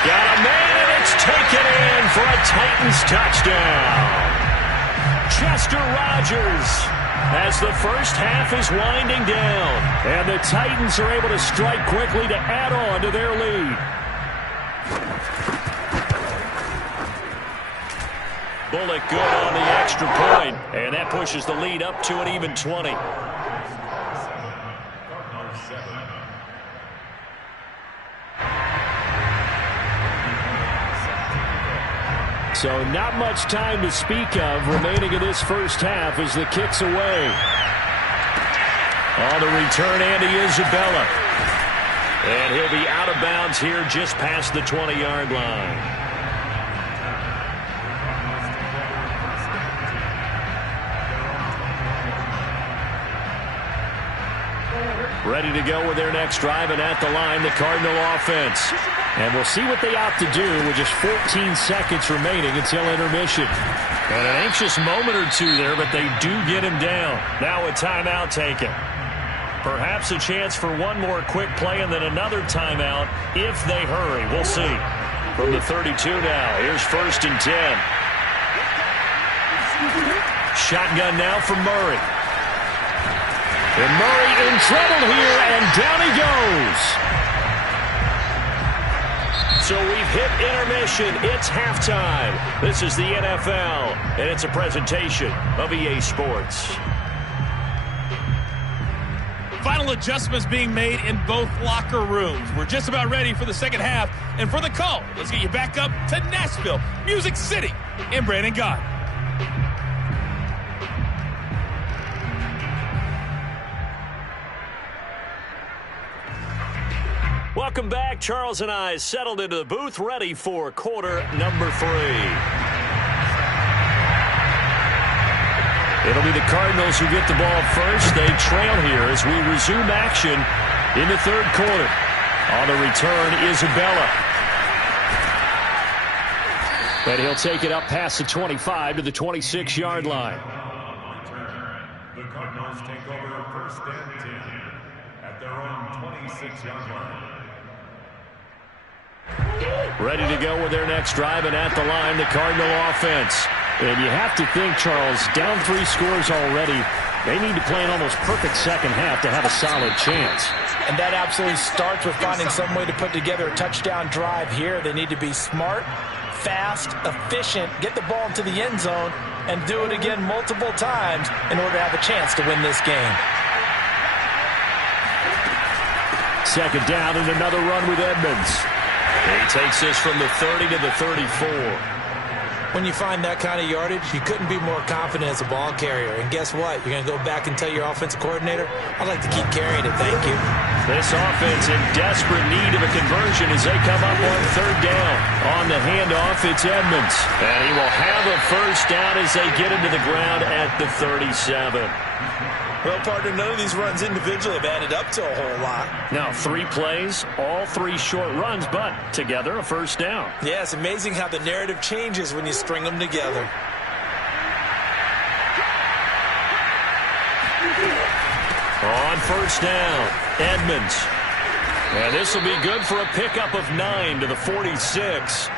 Got a man, and it's taken in for a Titans touchdown. Chester Rogers, as the first half is winding down. And the Titans are able to strike quickly to add on to their lead. Bullock good on the extra point, and that pushes the lead up to an even 20. So not much time to speak of remaining in this first half as the kick's away. On the return, Andy Isabella. And he'll be out of bounds here just past the 20-yard line. Ready to go with their next drive, and at the line, the Cardinal offense. And we'll see what they opt to do with just 14 seconds remaining until intermission. And an anxious moment or two there, but they do get him down. Now a timeout taken. Perhaps a chance for one more quick play and then another timeout if they hurry. We'll see. From the 32 now, here's 1st and 10. Shotgun now for Murray. And Murray in trouble here, and down he goes. So we've hit intermission. It's halftime. This is the NFL, and it's a presentation of EA Sports. Final adjustments being made in both locker rooms. We're just about ready for the second half. And for the call, let's get you back up to Nashville, Music City, and Brandon Gott. Welcome back. Charles and I settled into the booth, ready for quarter number 3. It'll be the Cardinals who get the ball first. They trail here as we resume action in the third quarter. On the return, Isabella. And he'll take it up past the 25 to the 26-yard line. The Cardinals take over 1st and 10 at their own 26-yard line. Ready to go with their next drive, and at the line, the Cardinal offense. And you have to think, Charles, down 3 scores already. They need to play an almost perfect second half to have a solid chance. And that absolutely starts with finding some way to put together a touchdown drive here. They need to be smart, fast, efficient, get the ball into the end zone, and do it again multiple times in order to have a chance to win this game. Second down and another run with Edmonds. And he takes this from the 30 to the 34. When you find that kind of yardage, you couldn't be more confident as a ball carrier. And guess what? You're going to go back and tell your offensive coordinator, I'd like to keep carrying it, thank you. This offense in desperate need of a conversion as they come up on 3rd down. On the handoff, it's Edmonds. And he will have a first down as they get into the ground at the 37. Well, partner, none of these runs individually have added up to a whole lot. Now 3 plays, all 3 short runs, but together a first down. Yeah, it's amazing how the narrative changes when you string them together. On 1st down, Edmonds. And this will be good for a pickup of 9 to the 46.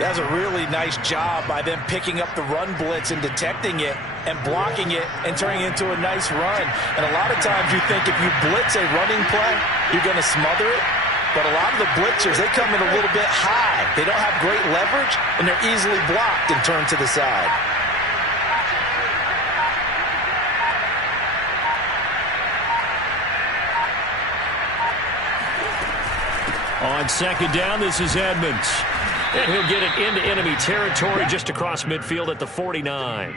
That's a really nice job by them picking up the run blitz and detecting it and blocking it and turning it into a nice run. And a lot of times you think if you blitz a running play, you're going to smother it. but a lot of the blitzers, they come in a little bit high. They don't have great leverage, and they're easily blocked and turned to the side. On second down, this is Edmonds. And he'll get it into enemy territory just across midfield at the 49.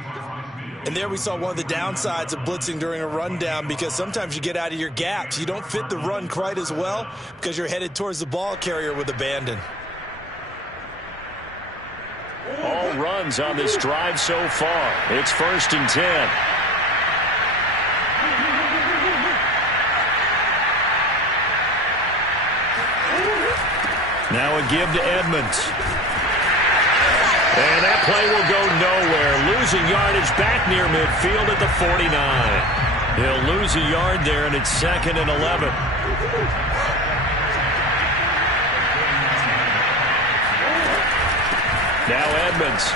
And there we saw one of the downsides of blitzing during a rundown, because sometimes you get out of your gaps. You don't fit the run quite as well because you're headed towards the ball carrier with abandon. All runs on this drive so far. It's 1st and 10. Now a give to Edmonds. And that play will go nowhere. Losing yardage back near midfield at the 49. He'll lose a yard there, and it's 2nd and 11. Now Edmonds.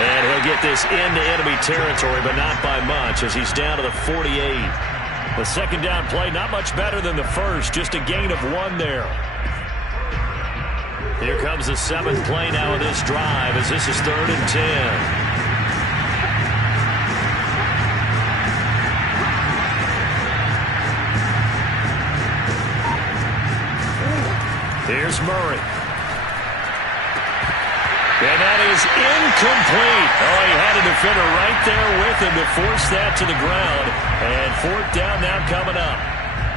And he'll get this into enemy territory, but not by much, as he's down to the 48. The second down play, not much better than the first, just a gain of 1 there. Here comes the 7th play now of this drive, as this is 3rd and 10. Here's Murray. And that is incomplete. Oh, he had a defender right there with him to force that to the ground. And 4th down now coming up.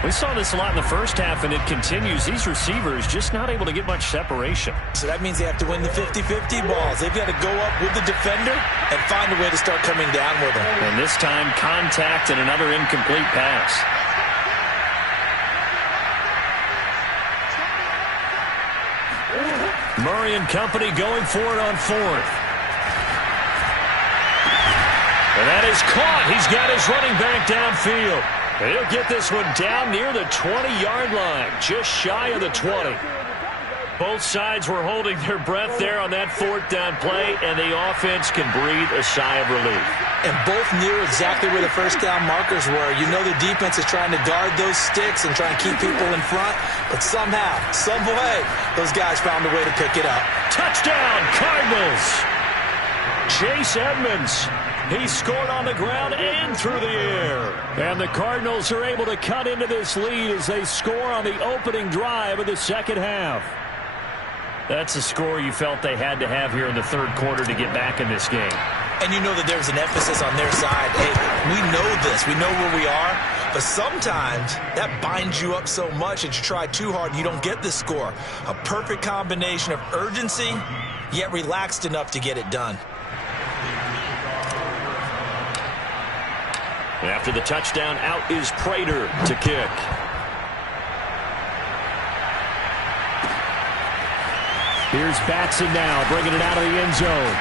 We saw this a lot in the first half, and it continues. These receivers just not able to get much separation. So that means they have to win the 50-50 balls. They've got to go up with the defender and find a way to start coming down with them. And this time, contact and another incomplete pass. Murray and company going for it on 4th. And that is caught. He's got his running back downfield. And he'll get this one down near the 20-yard line, just shy of the 20. Both sides were holding their breath there on that 4th down play, and the offense can breathe a sigh of relief. And both near exactly where the first down markers were. You know the defense is trying to guard those sticks and try and keep people in front, but somehow, some way, those guys found a way to pick it up. Touchdown, Cardinals! Chase Edmonds. He scored on the ground and through the air. And the Cardinals are able to cut into this lead as they score on the opening drive of the second half. That's a score you felt they had to have here in the 3rd quarter to get back in this game. And you know that there's an emphasis on their side. Hey, we know this. We know where we are. But sometimes that binds you up so much that you try too hard and you don't get the score. A perfect combination of urgency, yet relaxed enough to get it done. After the touchdown, out is Prater to kick. Here's Batson now, bringing it out of the end zone.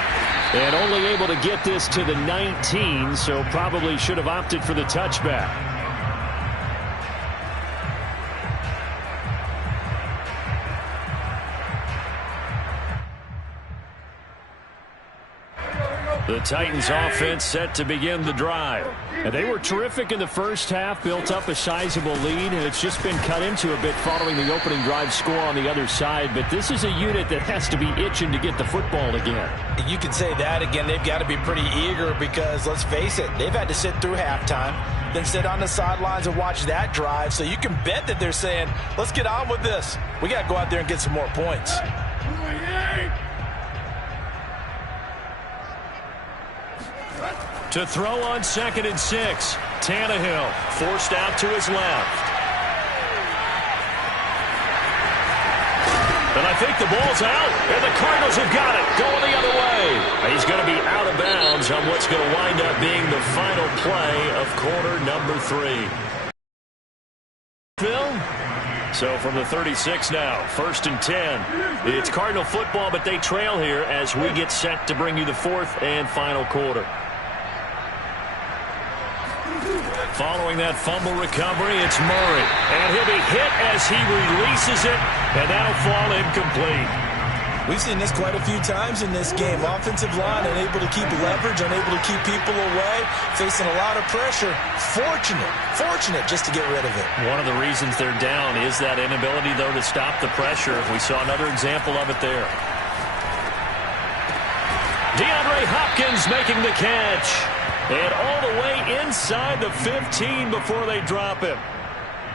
And only able to get this to the 19, so probably should have opted for the touchback. The Titans offense set to begin the drive. And they were terrific in the first half, built up a sizable lead, and it's just been cut into a bit following the opening drive score on the other side. But this is a unit that has to be itching to get the football again. You can say that again. They've got to be pretty eager because, let's face it, they've had to sit through halftime, then sit on the sidelines and watch that drive. So you can bet that they're saying, let's get on with this. We got to go out there and get some more points. To throw on 2nd and 6. Tannehill forced out to his left. And I think the ball's out, and the Cardinals have got it, going the other way. He's going to be out of bounds on what's going to wind up being the final play of quarter number 3. Phil? So from the 36 now, 1st and 10. It's Cardinal football, but they trail here as we get set to bring you the 4th and final quarter. Following that fumble recovery, it's Murray. And he'll be hit as he releases it, and that'll fall incomplete. We've seen this quite a few times in this game. Offensive line unable to keep leverage, unable to keep people away, facing a lot of pressure. Fortunate just to get rid of it. One of the reasons they're down is that inability, though, to stop the pressure. We saw another example of it there. DeAndre Hopkins making the catch. And all the way inside the 15 before they drop him.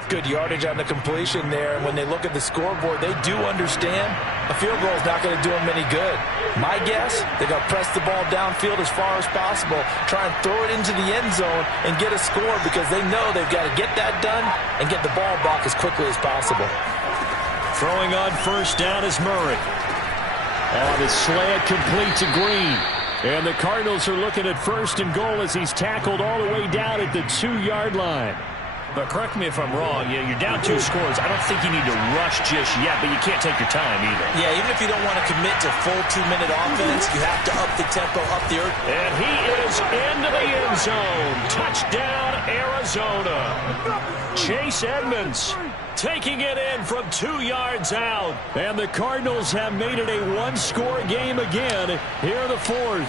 Good yardage on the completion there. And when they look at the scoreboard, they do understand a field goal is not going to do them any good. My guess, they're going to press the ball downfield as far as possible, try and throw it into the end zone and get a score because they know they've got to get that done and get the ball back as quickly as possible. Throwing on first down is Murray. The slant complete to Green. And the Cardinals are looking at first and goal as he's tackled all the way down at the 2-yard line. But correct me if I'm wrong, you're down 2 scores. I don't think you need to rush just yet, but you can't take your time either. Yeah, even if you don't want to commit to full 2-minute offense, you have to up the tempo, up the earth. And he is into the end zone. Touchdown, Arizona. Chase Edmonds taking it in from 2 yards out. And the Cardinals have made it a 1-score game again here in the 4th.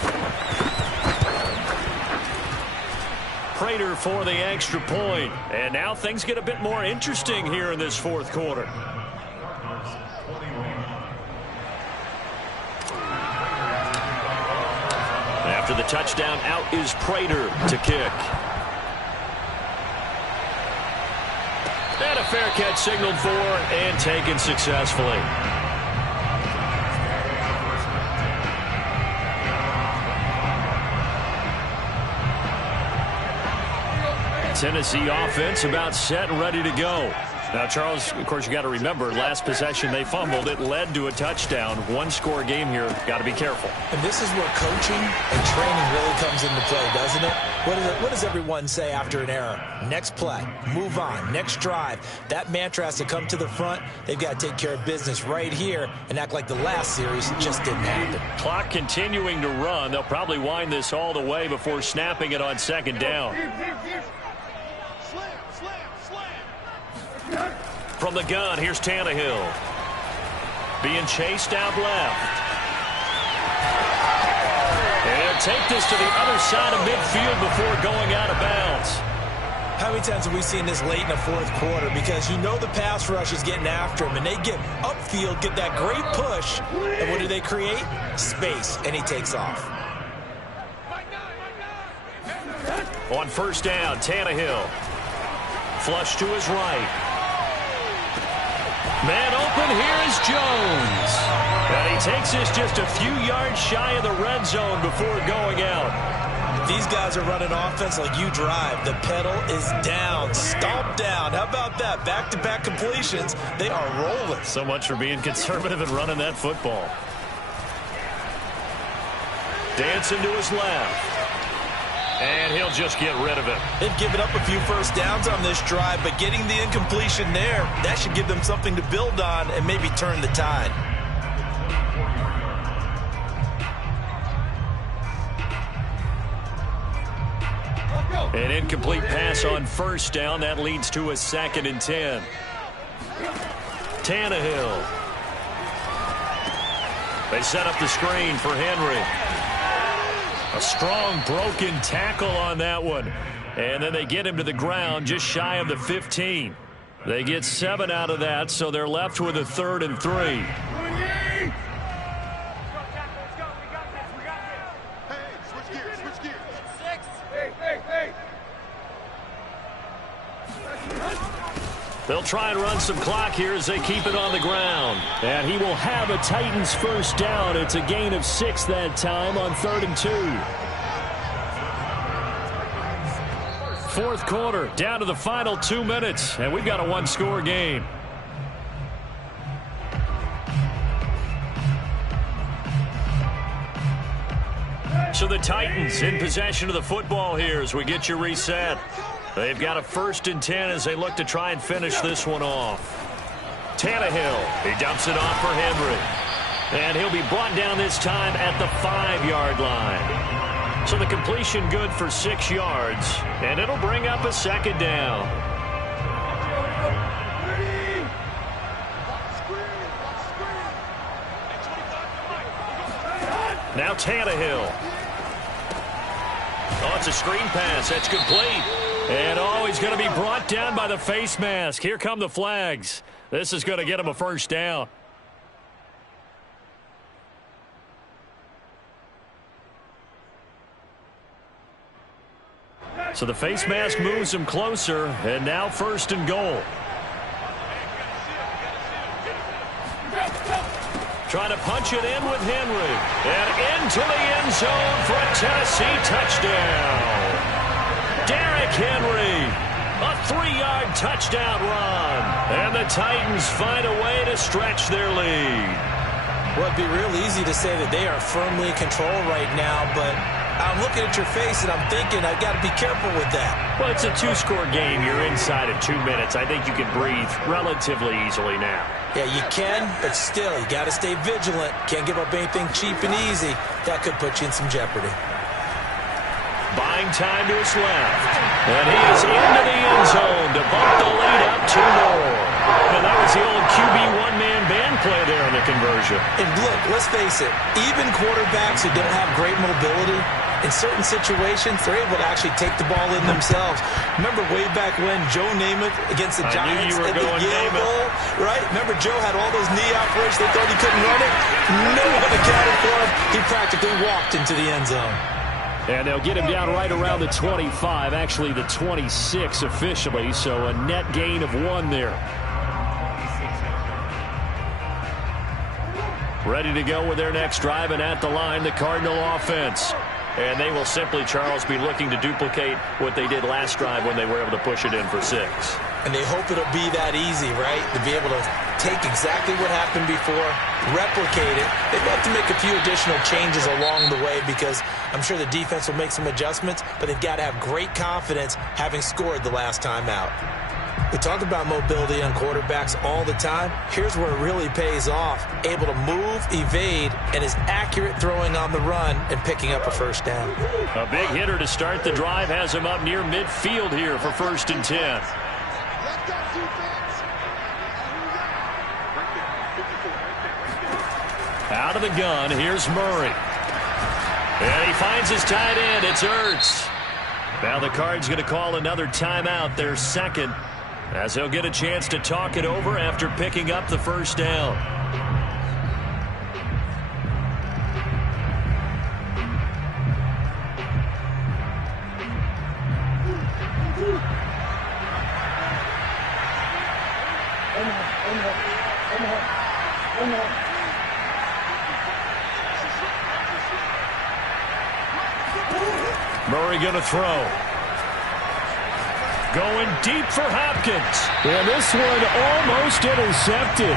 Prater for the extra point. And now things get a bit more interesting here in this 4th quarter. After the touchdown, out is Prater to kick. And a fair catch signaled for and taken successfully. Tennessee offense about set and ready to go. Now, Charles, of course, you got to remember, last possession they fumbled. It led to a touchdown. 1-score game here. Got to be careful. And this is where coaching and training really comes into play, doesn't it? What does everyone say after an error? Next play, move on, next drive. That mantra has to come to the front. They've got to take care of business right here and act like the last series just didn't happen. Clock continuing to run. They'll probably wind this all the way before snapping it on 2nd down. From the gun, here's Tannehill. Being chased out left. And take this to the other side of midfield before going out of bounds. How many times have we seen this late in the 4th quarter? Because you know the pass rush is getting after him, and they get upfield, get that great push, and what do they create? Space, and he takes off. On first down, Tannehill. Flush to his right. Man open, here is Jones. And he takes this just a few yards shy of the red zone before going out. These guys are running offense like you drive. The pedal is down, stomp down. How about that? Back-to-back completions. They are rolling. So much for being conservative and running that football. Dancing to his left. And he'll just get rid of it. They've given up a few first downs on this drive, but getting the incompletion there, that should give them something to build on and maybe turn the tide. An incomplete pass on first down. That leads to a 2nd and 10. Tannehill. They set up the screen for Henry. A strong broken tackle on that one. And then they get him to the ground just shy of the 15. They get 7 out of that, so they're left with a 3rd and 3. Hey, switch gears. Hey. They'll try and run some clock here as they keep it on the ground. And he will have a Titans first down. It's a gain of 6 that time on 3rd and 2. 4th quarter, down to the final 2 minutes, and we've got a 1-score game. So the Titans in possession of the football here as we get you reset. They've got a 1st and 10 as they look to try and finish this one off. Tannehill, he dumps it off for Henry. And he'll be brought down this time at the 5-yard line. So the completion good for 6 yards, and it'll bring up a 2nd down. Now Tannehill. Oh, it's a screen pass. That's complete. And oh, he's going to be brought down by the face mask. Here come the flags. This is going to get him a first down. So the face mask moves him closer, and now 1st and goal. Trying to punch it in with Henry. And into the end zone for a Tennessee touchdown. Derrick Henry, a 3-yard touchdown run. And the Titans find a way to stretch their lead. Well, it'd be real easy to say that they are firmly in control right now, but I'm looking at your face and I'm thinking I've got to be careful with that. Well, it's a 2-score game. You're inside of 2 minutes. I think you can breathe relatively easily now. Yeah, you can, but still, you got to stay vigilant. Can't give up anything cheap and easy. That could put you in some jeopardy. Buying time to his left. And he is into the end zone to bump the lead up 2 more. And that was the old QB one-man band play there in the conversion. And look, let's face it, even quarterbacks who don't have great mobility, in certain situations, they're able to actually take the ball in themselves. Remember way back when Joe Namath against the Giants at the Yale Bowl, right? Remember Joe had all those knee operations. They thought he couldn't run it. No one accounted for him. He practically walked into the end zone. And they'll get him down right around the 25, actually the 26 officially, so a net gain of 1 there. Ready to go with their next drive, and at the line, the Cardinal offense. And they will simply, Charles, be looking to duplicate what they did last drive when they were able to push it in for 6. And they hope it'll be that easy, right? To be able to take exactly what happened before, replicate it. They've got to make a few additional changes along the way because I'm sure the defense will make some adjustments, but they've got to have great confidence having scored the last time out. We talk about mobility on quarterbacks all the time. Here's where it really pays off. Able to move, evade, and is accurate throwing on the run and picking up a first down. A big hitter to start the drive has him up near midfield here for 1st and 10. Out of the gun, here's Murray. And he finds his tight end. It's Ertz. Now the Cards going to call another timeout, their 2nd, as he'll get a chance to talk it over after picking up the first down. Murray going to throw. Going deep for Hopkins. And this one almost intercepted.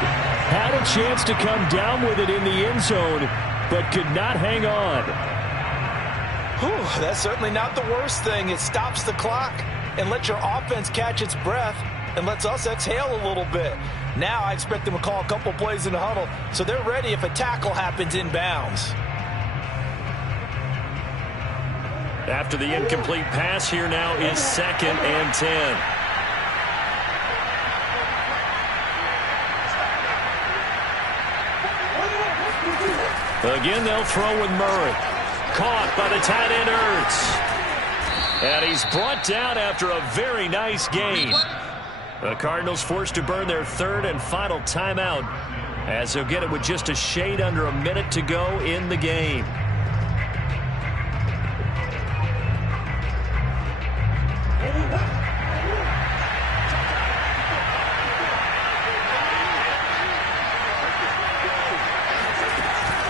Had a chance to come down with it in the end zone, but could not hang on. Whew, that's certainly not the worst thing. It stops the clock and lets your offense catch its breath and lets us exhale a little bit. Now I expect them to call a couple plays in the huddle so they're ready if a tackle happens inbounds. After the incomplete pass, here now is 2nd and 10. Again, they'll throw with Murray. Caught by the tight end Ertz. And he's brought down after a very nice gain. The Cardinals forced to burn their 3rd and final timeout as they'll get it with just a shade under a minute to go in the game.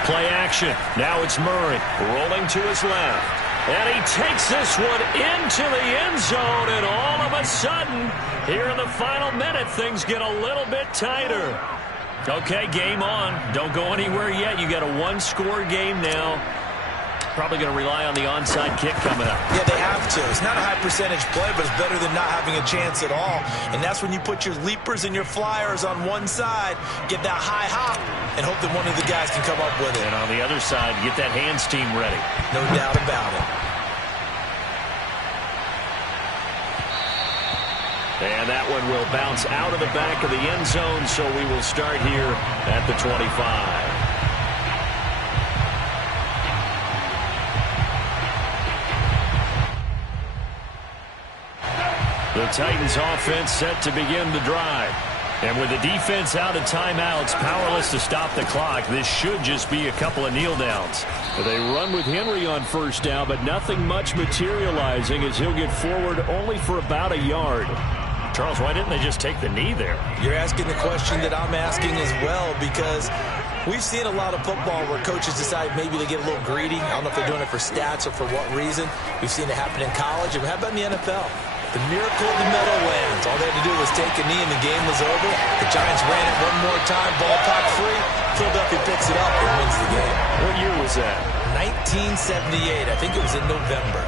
Play action. Now it's Murray rolling to his left. And he takes this one into the end zone. And all of a sudden, here in the final minute, things get a little bit tighter. Okay, game on. Don't go anywhere yet. You got a 1-score game now. Probably going to rely on the onside kick coming up. Yeah, they have to. It's not a high percentage play, but it's better than not having a chance at all. And that's when you put your leapers and your flyers on one side, get that high hop, and hope that one of the guys can come up with it. And on the other side, get that hands team ready. No doubt about it. And that one will bounce out of the back of the end zone, so we will start here at the 25. The Titans offense set to begin the drive. And with the defense out of timeouts, powerless to stop the clock, this should just be a couple of kneel downs. They run with Henry on first down, but nothing much materializing as he'll get forward only for about a yard. Charles, why didn't they just take the knee there? You're asking the question that I'm asking as well, because we've seen a lot of football where coaches decide maybe they get a little greedy. I don't know if they're doing it for stats or for what reason. We've seen it happen in college. And how about in the NFL? The miracle of the Meadowlands. All they had to do was take a knee and the game was over. The Giants ran it one more time, ball popped free. Philadelphia picks it up and wins the game. What year was that? 1978. I think it was in November.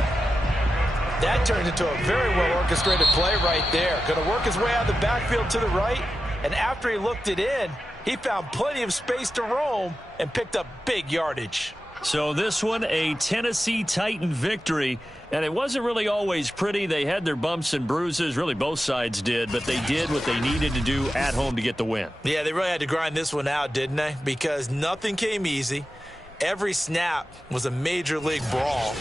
That turned into a very well-orchestrated play right there. Going to work his way out of the backfield to the right. And after he looked it in, he found plenty of space to roam and picked up big yardage. So this one, a Tennessee Titan victory. And it wasn't really always pretty. They had their bumps and bruises. Really, both sides did. But they did what they needed to do at home to get the win. Yeah, they really had to grind this one out, didn't they? Because nothing came easy. Every snap was a major league brawl.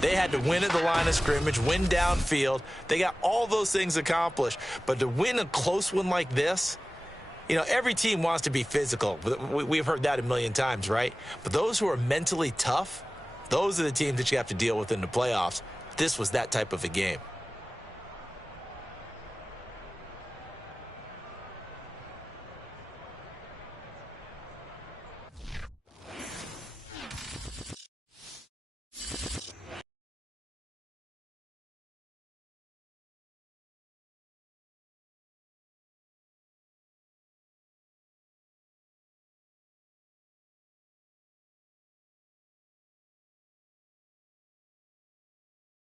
They had to win at the line of scrimmage, win downfield. They got all those things accomplished. But to win a close one like this, you know, every team wants to be physical. We've heard that a million times, right? But those who are mentally tough, those are the teams that you have to deal with in the playoffs. This was that type of a game.